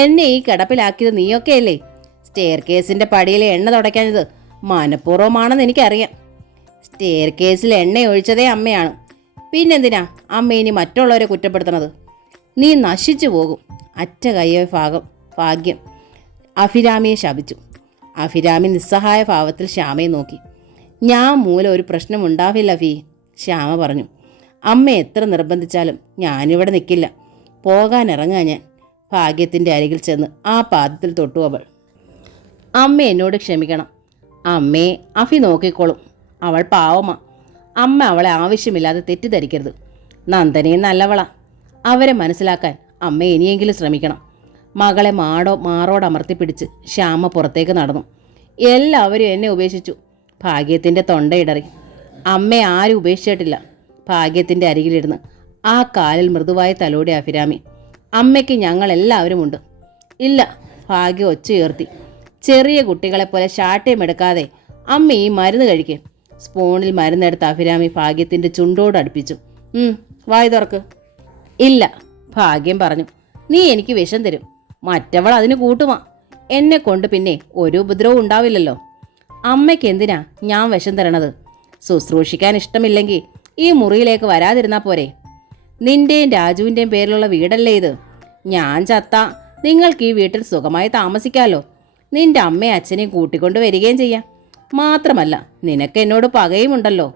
എന്നെ ഈ കിടപ്പിലാക്കിയത് നീയൊക്കെയല്ലേ? സ്റ്റെയർ കേസിൻ്റെ പടിയിലെ എണ്ണ തുടയ്ക്കാഞ്ഞത് മനഃപൂർവ്വമാണെന്ന് എനിക്കറിയാം. സ്റ്റെയർ കേസിൽ എണ്ണ ഒഴിച്ചതേ അമ്മയാണ്. പിന്നെന്തിനാ അമ്മ ഇനി മറ്റുള്ളവരെ കുറ്റപ്പെടുത്തണത്? നീ നശിച്ചു പോകും. അറ്റ കയ്യ ഭാഗ്യം അഭിരാമിയെ ശപിച്ചു. അഭിരാമി നിസ്സഹായ ഭാവത്തിൽ ശ്യാമയെ നോക്കി. ഞാൻ മൂലം ഒരു പ്രശ്നമുണ്ടാവില്ല ഫീ, ശ്യാമ പറഞ്ഞു. അമ്മ എത്ര നിർബന്ധിച്ചാലും ഞാനിവിടെ നിൽക്കില്ല. പോകാനിറങ്ങാ ഞാൻ. ഭാഗ്യത്തിൻ്റെ അരികിൽ ചെന്ന് ആ പാദത്തിൽ തൊട്ടു അവൾ. അമ്മ എന്നോട് ക്ഷമിക്കണം. അമ്മയെ അഫി നോക്കിക്കോളും. അവൾ പാവമാ. അമ്മ അവളെ ആവശ്യമില്ലാതെ തെറ്റിദ്ധരിക്കരുത്. നന്ദനയും നല്ലവളാ. അവരെ മനസ്സിലാക്കാൻ അമ്മ ഇനിയെങ്കിലും ശ്രമിക്കണം. മകളെ മാറോടമർത്തിപ്പിടിച്ച് ശ്യാമ പുറത്തേക്ക് നടന്നു. എല്ലാവരും എന്നെ ഉപേക്ഷിച്ചു. ഭാഗ്യത്തിൻ്റെ തൊണ്ടയിടറി. അമ്മയെ ആരും ഉപേക്ഷിച്ചിട്ടില്ല. ഭാഗ്യത്തിൻ്റെ അരികിലിരുന്ന് ആ കാലിൽ മൃദുവായി തലോടി അഭിരാമി. അമ്മയ്ക്ക് ഞങ്ങളെല്ലാവരുമുണ്ട്. ഇല്ല, ഭാഗ്യം ഒച്ചയുയർത്തി. ചെറിയ കുട്ടികളെപ്പോലെ ശാഠ്യം എടുക്കാതെ അമ്മ ഈ മരുന്ന് കഴിക്കേ. സ്പൂണിൽ മരുന്നെടുത്ത് അഭിരാമി ഭാഗ്യത്തിൻ്റെ ചുണ്ടോട് അടുപ്പിച്ചു. വായി തുറക്ക്. ഇല്ല, ഭാഗ്യം പറഞ്ഞു. നീ എനിക്ക് വിഷം തരും. മറ്റവൾ അതിന് കൂട്ടുമാ. എന്നെ കൊണ്ട് പിന്നെ ഒരു ഉപദ്രവവും ഉണ്ടാവില്ലല്ലോ. അമ്മയ്ക്ക് എന്തിനാ ഞാൻ വിഷം തരണത്? ശുശ്രൂഷിക്കാൻ ഇഷ്ടമില്ലെങ്കിൽ ഈ മുറിയിലേക്ക് വരാതിരുന്നാൽ പോരെ? നിന്റെയും രാജുവിൻ്റെയും പേരിലുള്ള വീടല്ലേ ഇത്? ഞാൻ ചത്താ നിങ്ങൾക്ക് ഈ വീട്ടിൽ സുഖമായി താമസിക്കാമല്ലോ. നിന്റെ അമ്മയും അച്ഛനെയും കൂട്ടിക്കൊണ്ട് വരികയും ചെയ്യാം. മാത്രമല്ല നിനക്ക് എന്നോട് പകയുമുണ്ടല്ലോ.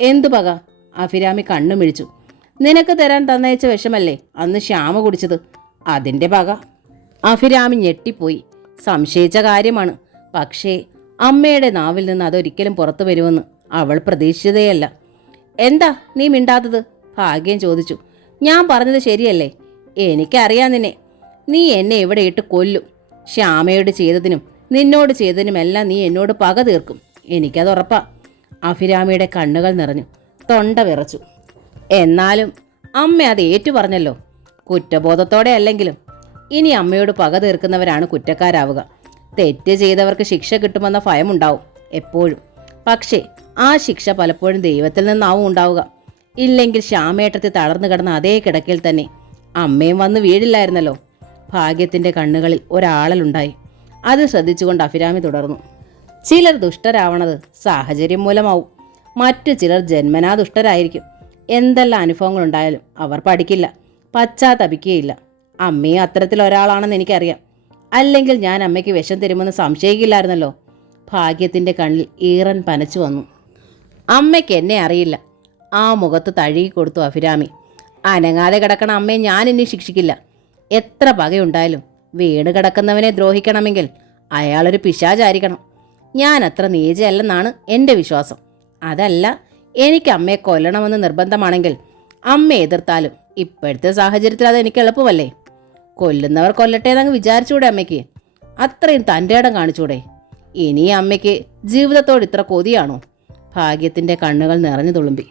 എന്തു പക? അഭിരാമി കണ്ണു മിഴിച്ചു. നിനക്ക് തരാൻ തന്നയച്ച വിഷമല്ലേ അന്ന് ശ്യാമ കുടിച്ചത്? അതിൻ്റെ പക. അഭിരാമി ഞെട്ടിപ്പോയി. സംശയിച്ച കാര്യമാണ്. പക്ഷേ അമ്മയുടെ നാവിൽ നിന്ന് അതൊരിക്കലും പുറത്തു വരുമെന്ന് അവൾ പ്രതീക്ഷിച്ചതേയല്ല. എന്താ നീ മിണ്ടാത്തത്? ഭാഗ്യം ചോദിച്ചു. ഞാൻ പറഞ്ഞത് ശരിയല്ലേ? എനിക്കറിയാം നിന്നെ. നീ എന്നെ ഇവിടെ ഇട്ട് കൊല്ലും. ശ്യാമയോട് ചെയ്തതിനും നിന്നോട് ചെയ്തതിനുമെല്ലാം നീ എന്നോട് പക തീർക്കും. എനിക്കത് ഉറപ്പാ. അഭിരാമിയുടെ കണ്ണുകൾ നിറഞ്ഞു. തൊണ്ട വിറച്ചു. എന്നാലും അമ്മ അത് ഏറ്റു പറഞ്ഞല്ലോ. കുറ്റബോധത്തോടെ അല്ലെങ്കിലും ഇനി അമ്മയോട് പക തീർക്കുന്നവരാണ് കുറ്റക്കാരാവുക. തെറ്റ് ചെയ്തവർക്ക് ശിക്ഷ കിട്ടുമെന്ന ഭയമുണ്ടാവും എപ്പോഴും. പക്ഷേ ആ ശിക്ഷ പലപ്പോഴും ദൈവത്തിൽ നിന്നാവും ഉണ്ടാവുക. ഇല്ലെങ്കിൽ ശ്യാമേട്ടത്തിൽ തളർന്നു കിടന്ന അതേ കിടക്കയിൽ തന്നെ അമ്മയും വന്ന് വീഴില്ലായിരുന്നല്ലോ. ഭാഗ്യത്തിൻ്റെ കണ്ണുകളിൽ ഒരാളലുണ്ടായി. അത് ശ്രദ്ധിച്ചുകൊണ്ട് അഭിരാമി തുടർന്നു. ചിലർ ദുഷ്ടരാവണത് സാഹചര്യം മൂലമാവും. മറ്റു ചിലർ ജന്മനാ ദുഷ്ടരായിരിക്കും. എന്തെല്ലാം അനുഭവങ്ങളുണ്ടായാലും അവർ പഠിക്കില്ല, പശ്ചാത്തപിക്കുകയില്ല. അമ്മയും അത്തരത്തിലൊരാളാണെന്ന് എനിക്കറിയാം. അല്ലെങ്കിൽ ഞാൻ അമ്മയ്ക്ക് വിഷം തരുമെന്ന് സംശയിക്കില്ലായിരുന്നല്ലോ. ഭാഗ്യത്തിൻ്റെ കണ്ണിൽ ഈറൻ പനച്ചു വന്നു. അമ്മയ്ക്ക് എന്നെ അറിയില്ല. ആ മുഖത്ത് തഴുകി കൊടുത്തു അഭിരാമി. അനങ്ങാതെ കിടക്കണ അമ്മയെ ഞാൻ ഇനി ശിക്ഷിക്കില്ല. എത്ര പകയുണ്ടായാലും വീണ് കിടക്കുന്നവനെ ദ്രോഹിക്കണമെങ്കിൽ അയാളൊരു പിശാചായിരിക്കണം. ഞാൻ അത്ര നീചയല്ലെന്നാണ് എൻ്റെ വിശ്വാസം. അതല്ല, എനിക്ക് അമ്മയെ കൊല്ലണമെന്ന് നിർബന്ധമാണെങ്കിൽ അമ്മ എതിർത്താലും ഇപ്പോഴത്തെ സാഹചര്യത്തിൽ അത് എനിക്ക് എളുപ്പമല്ലേ? കൊല്ലുന്നവർ കൊല്ലട്ടേന്നങ്ങ് വിചാരിച്ചൂടെ അമ്മയ്ക്ക്? അത്രയും തൻ്റെ ഇടം കാണിച്ചൂടെ? ഇനി അമ്മയ്ക്ക് ജീവിതത്തോട് ഇത്ര കൊതിയാണോ? ഭാഗ്യത്തിൻ്റെ കണ്ണുകൾ നിറഞ്ഞു തുളുമ്പി.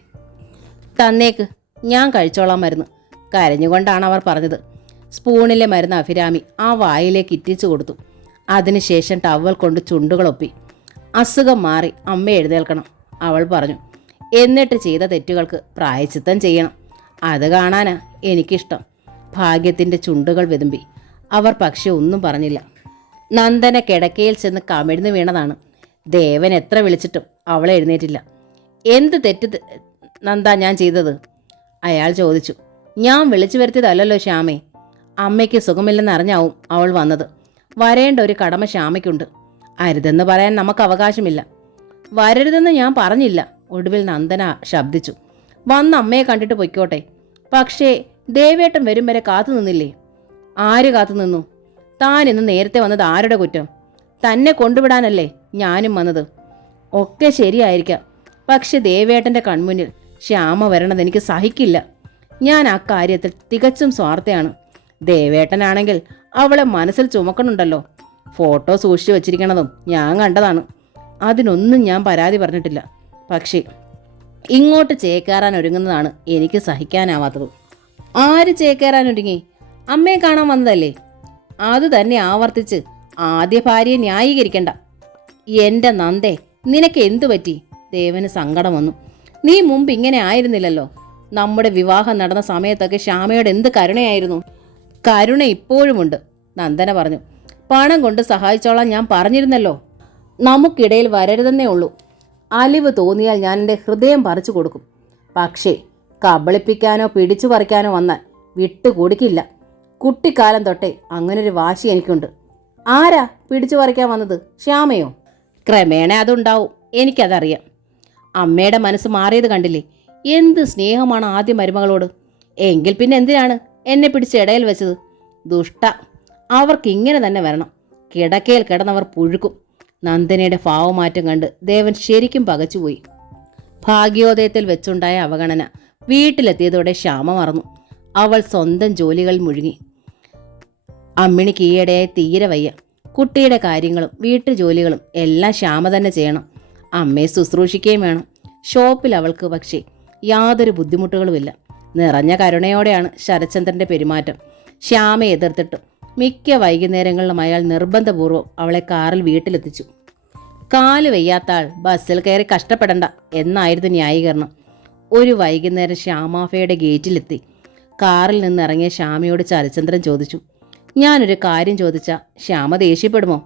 തന്നേക്ക്, ഞാൻ കഴിച്ചോളാം മരുന്ന്. കരഞ്ഞുകൊണ്ടാണ് അവർ പറഞ്ഞത്. സ്പൂണിലെ മരുന്ന് അഭിരാമി ആ വായിലേക്ക് ഇറ്റിച്ചു കൊടുത്തു. അതിനുശേഷം ടവൽ കൊണ്ട് ചുണ്ടുകളൊപ്പി. അസുഖം മാറി അമ്മ എഴുന്നേൽക്കണം. അവൾ പറഞ്ഞു. എന്നിട്ട് ചെയ്ത തെറ്റുകൾക്ക് പ്രായശ്ചിത്തം ചെയ്യണം. അത് കാണാനാ എനിക്കിഷ്ടം. ഭാഗ്യത്തിൻ്റെ ചുണ്ടുകൾ വിതുമ്പി. അവർ പക്ഷെ ഒന്നും പറഞ്ഞില്ല. നന്ദന കിടക്കയിൽ ചെന്ന് കമിഴ്ന്നു വീണതാണ്. ദേവൻ എത്ര വിളിച്ചിട്ടും അവളെ എഴുന്നേറ്റില്ല. എന്ത് തെറ്റ് നന്ദ ഞാൻ ചെയ്തത്? അയാൾ ചോദിച്ചു. ഞാൻ വിളിച്ചു വരുത്തിയതല്ലോ ശ്യാമേ. അമ്മയ്ക്ക് സുഖമില്ലെന്നറിഞ്ഞാവും അവൾ വന്നത്. വരേണ്ട ഒരു കടമ ശ്യാമയ്ക്കുണ്ട്. അരുതെന്ന് പറയാൻ നമുക്ക് അവകാശമില്ല. വരരുതെന്ന് ഞാൻ പറഞ്ഞില്ല. ഒടുവിൽ നന്ദന ശബ്ദിച്ചു. വന്ന് അമ്മയെ കണ്ടിട്ട് പൊയ്ക്കോട്ടെ. പക്ഷേ ദേവേട്ടൻ വരും വരെ കാത്തു നിന്നില്ലേ? ആര് കാത്തു നിന്നു? താൻ ഇന്ന് നേരത്തെ വന്നത് ആരുടെ കുറ്റം? തന്നെ കൊണ്ടുവിടാനല്ലേ ഞാനും വന്നത്. ഒക്കെ ശരിയായിരിക്കാം. പക്ഷെ ദേവേട്ടൻ്റെ കൺമുന്നിൽ ശ്യാമ വരണത് എനിക്ക് സഹിക്കില്ല. ഞാൻ ആ കാര്യത്തിൽ തികച്ചും സ്വാർത്ഥയാണ്. ദേവേട്ടനാണെങ്കിൽ അവളെ മനസ്സിൽ ചുമക്കണുണ്ടല്ലോ. ഫോട്ടോ സൂക്ഷിച്ചു വച്ചിരിക്കണതും ഞാൻ കണ്ടതാണ്. അതിനൊന്നും ഞാൻ പരാതി പറഞ്ഞിട്ടില്ല. പക്ഷേ ഇങ്ങോട്ട് ചേക്കേറാൻ ഒരുങ്ങുന്നതാണ് എനിക്ക് സഹിക്കാനാവാത്തത്. ആര് ചേക്കേറാൻ ഒരുങ്ങി? അമ്മയെ കാണാൻ വന്നതല്ലേ? അത് തന്നെ ആവർത്തിച്ച് ആദ്യ ഭാര്യയെ ന്യായീകരിക്കണ്ട. എൻ്റെ നന്ദേ, നിനക്ക് എന്തു പറ്റി? ദേവന് സങ്കടം വന്നു. നീ മുമ്പ് ഇങ്ങനെ ആയിരുന്നില്ലല്ലോ. നമ്മുടെ വിവാഹം നടന്ന സമയത്തൊക്കെ ശ്യാമയോട് എന്ത് കരുണയായിരുന്നു. കരുണ ഇപ്പോഴുമുണ്ട്, നന്ദന പറഞ്ഞു. പണം കൊണ്ട് സഹായിച്ചോളാൻ ഞാൻ പറഞ്ഞിരുന്നല്ലോ. നമുക്കിടയിൽ വരരുതെന്നേ ഉള്ളൂ. അലിവ് തോന്നിയാൽ ഞാൻ എൻ്റെ ഹൃദയം പറിച്ചു കൊടുക്കും. പക്ഷേ കബളിപ്പിക്കാനോ പിടിച്ചു പറിക്കാനോ വന്നാൽ വിട്ടുകൊടുക്കില്ല. കുട്ടിക്കാലം തൊട്ടേ അങ്ങനൊരു വാശി എനിക്കുണ്ട്. ആരാ പിടിച്ചു പറിക്കാൻ വന്നത്? ശ്യാമയോ? ക്രമേണ അതുണ്ടാവും, എനിക്കതറിയാം. അമ്മയുടെ മനസ്സ് മാറിയത് കണ്ടില്ലേ? എന്ത് സ്നേഹമാണ് ആദ്യ മരുമകളോട്. എങ്കിൽ പിന്നെ എന്തിനാണ് എന്നെ പിടിച്ച് ഇടയിൽ വെച്ചത്? ദുഷ്ട, അവർക്ക് ഇങ്ങനെ തന്നെ വരണം. കിടക്കയിൽ കിടന്നവർ പുഴുക്കും. നന്ദനയുടെ ഭാവമാറ്റം കണ്ട് ദേവൻ ശരിക്കും പകച്ചുപോയി. ഭാഗ്യോദയത്തിൽ വെച്ചുണ്ടായ അവഗണന വീട്ടിലെത്തിയതോടെ ശ്യാമ മറന്നു. അവൾ സ്വന്തം ജോലികളിൽ മുഴുകി. അമ്മിണിക്ക് ഈയിടെയായി തീരെ വയ്യ. കുട്ടിയുടെ കാര്യങ്ങളും വീട്ടുജോലികളും എല്ലാം ശ്യാമ തന്നെ ചെയ്യണം. അമ്മയെ ശുശ്രൂഷിക്കുകയും വേണം. ഷോപ്പിൽ അവൾക്ക് പക്ഷേ യാതൊരു ബുദ്ധിമുട്ടുകളുമില്ല. നിറഞ്ഞ കരുണയോടെയാണ് ശരചന്ദ്രൻ്റെ പെരുമാറ്റം. ശ്യാമയെ എതിർത്തിട്ടും മിക്ക വൈകുന്നേരങ്ങളിലും അയാൾ നിർബന്ധപൂർവ്വം അവളെ കാറിൽ വീട്ടിലെത്തിച്ചു. കാല് വയ്യാത്ത ആൾ ബസ്സിൽ കയറി കഷ്ടപ്പെടണ്ട എന്നായിരുന്നു ന്യായീകരണം. ഒരു വൈകുന്നേരം ശ്യാമാഫയുടെ ഗേറ്റിലെത്തി. കാറിൽ നിന്നിറങ്ങിയ ശ്യാമയോട് ശരചന്ദ്രൻ ചോദിച്ചു, ഞാനൊരു കാര്യം ചോദിച്ചാൽ ശ്യാമ ദേഷ്യപ്പെടുമോ?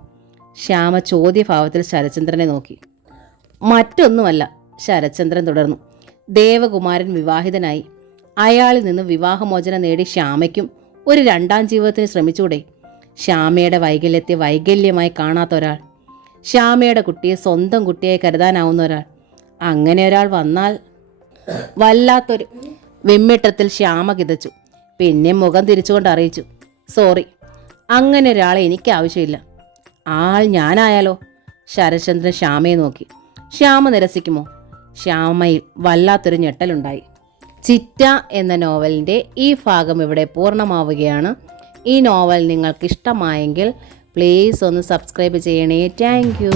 ശ്യാമ ചോദ്യഭാവത്തിൽ ശരചന്ദ്രനെ നോക്കി. മറ്റൊന്നുമല്ല, ശരചന്ദ്രൻ തുടർന്നു. ദേവകുമാരൻ വിവാഹിതനായി. അയാളിൽ നിന്ന് വിവാഹമോചനം നേടി ശ്യാമയ്ക്കും ഒരു രണ്ടാം ജീവിതത്തിന് ശ്രമിച്ചൂടെ? ശ്യാമയുടെ വൈകല്യത്തെ വൈകല്യമായി കാണാത്ത ഒരാൾ, ശ്യാമയുടെ കുട്ടിയെ സ്വന്തം കുട്ടിയായി കരുതാനാവുന്ന ഒരാൾ, അങ്ങനെ ഒരാൾ വന്നാൽ... വല്ലാത്തൊരു വെമ്മിട്ടത്തിൽ ശ്യാമ കിതച്ചു. പിന്നെ മുഖം തിരിച്ചുകൊണ്ട് അറിയിച്ചു, സോറി, അങ്ങനെ ഒരാളെ എനിക്ക് ആവശ്യമില്ല. ആൾ ഞാനായാലോ? ശരചന്ദ്രൻ ശ്യാമയെ നോക്കി. ശ്യാമ നിരസിക്കുമോ? ശ്യാമയിൽ വല്ലാത്തൊരു ഞെട്ടലുണ്ടായി. ചിറ്റ എന്ന നോവലിൻ്റെ ഈ ഭാഗം ഇവിടെ പൂർണ്ണമാവുകയാണ്. ഈ നോവൽ നിങ്ങൾക്ക് ഇഷ്ടമായെങ്കിൽ പ്ലീസ് ഒന്ന് സബ്സ്ക്രൈബ് ചെയ്യണേ. Thank you.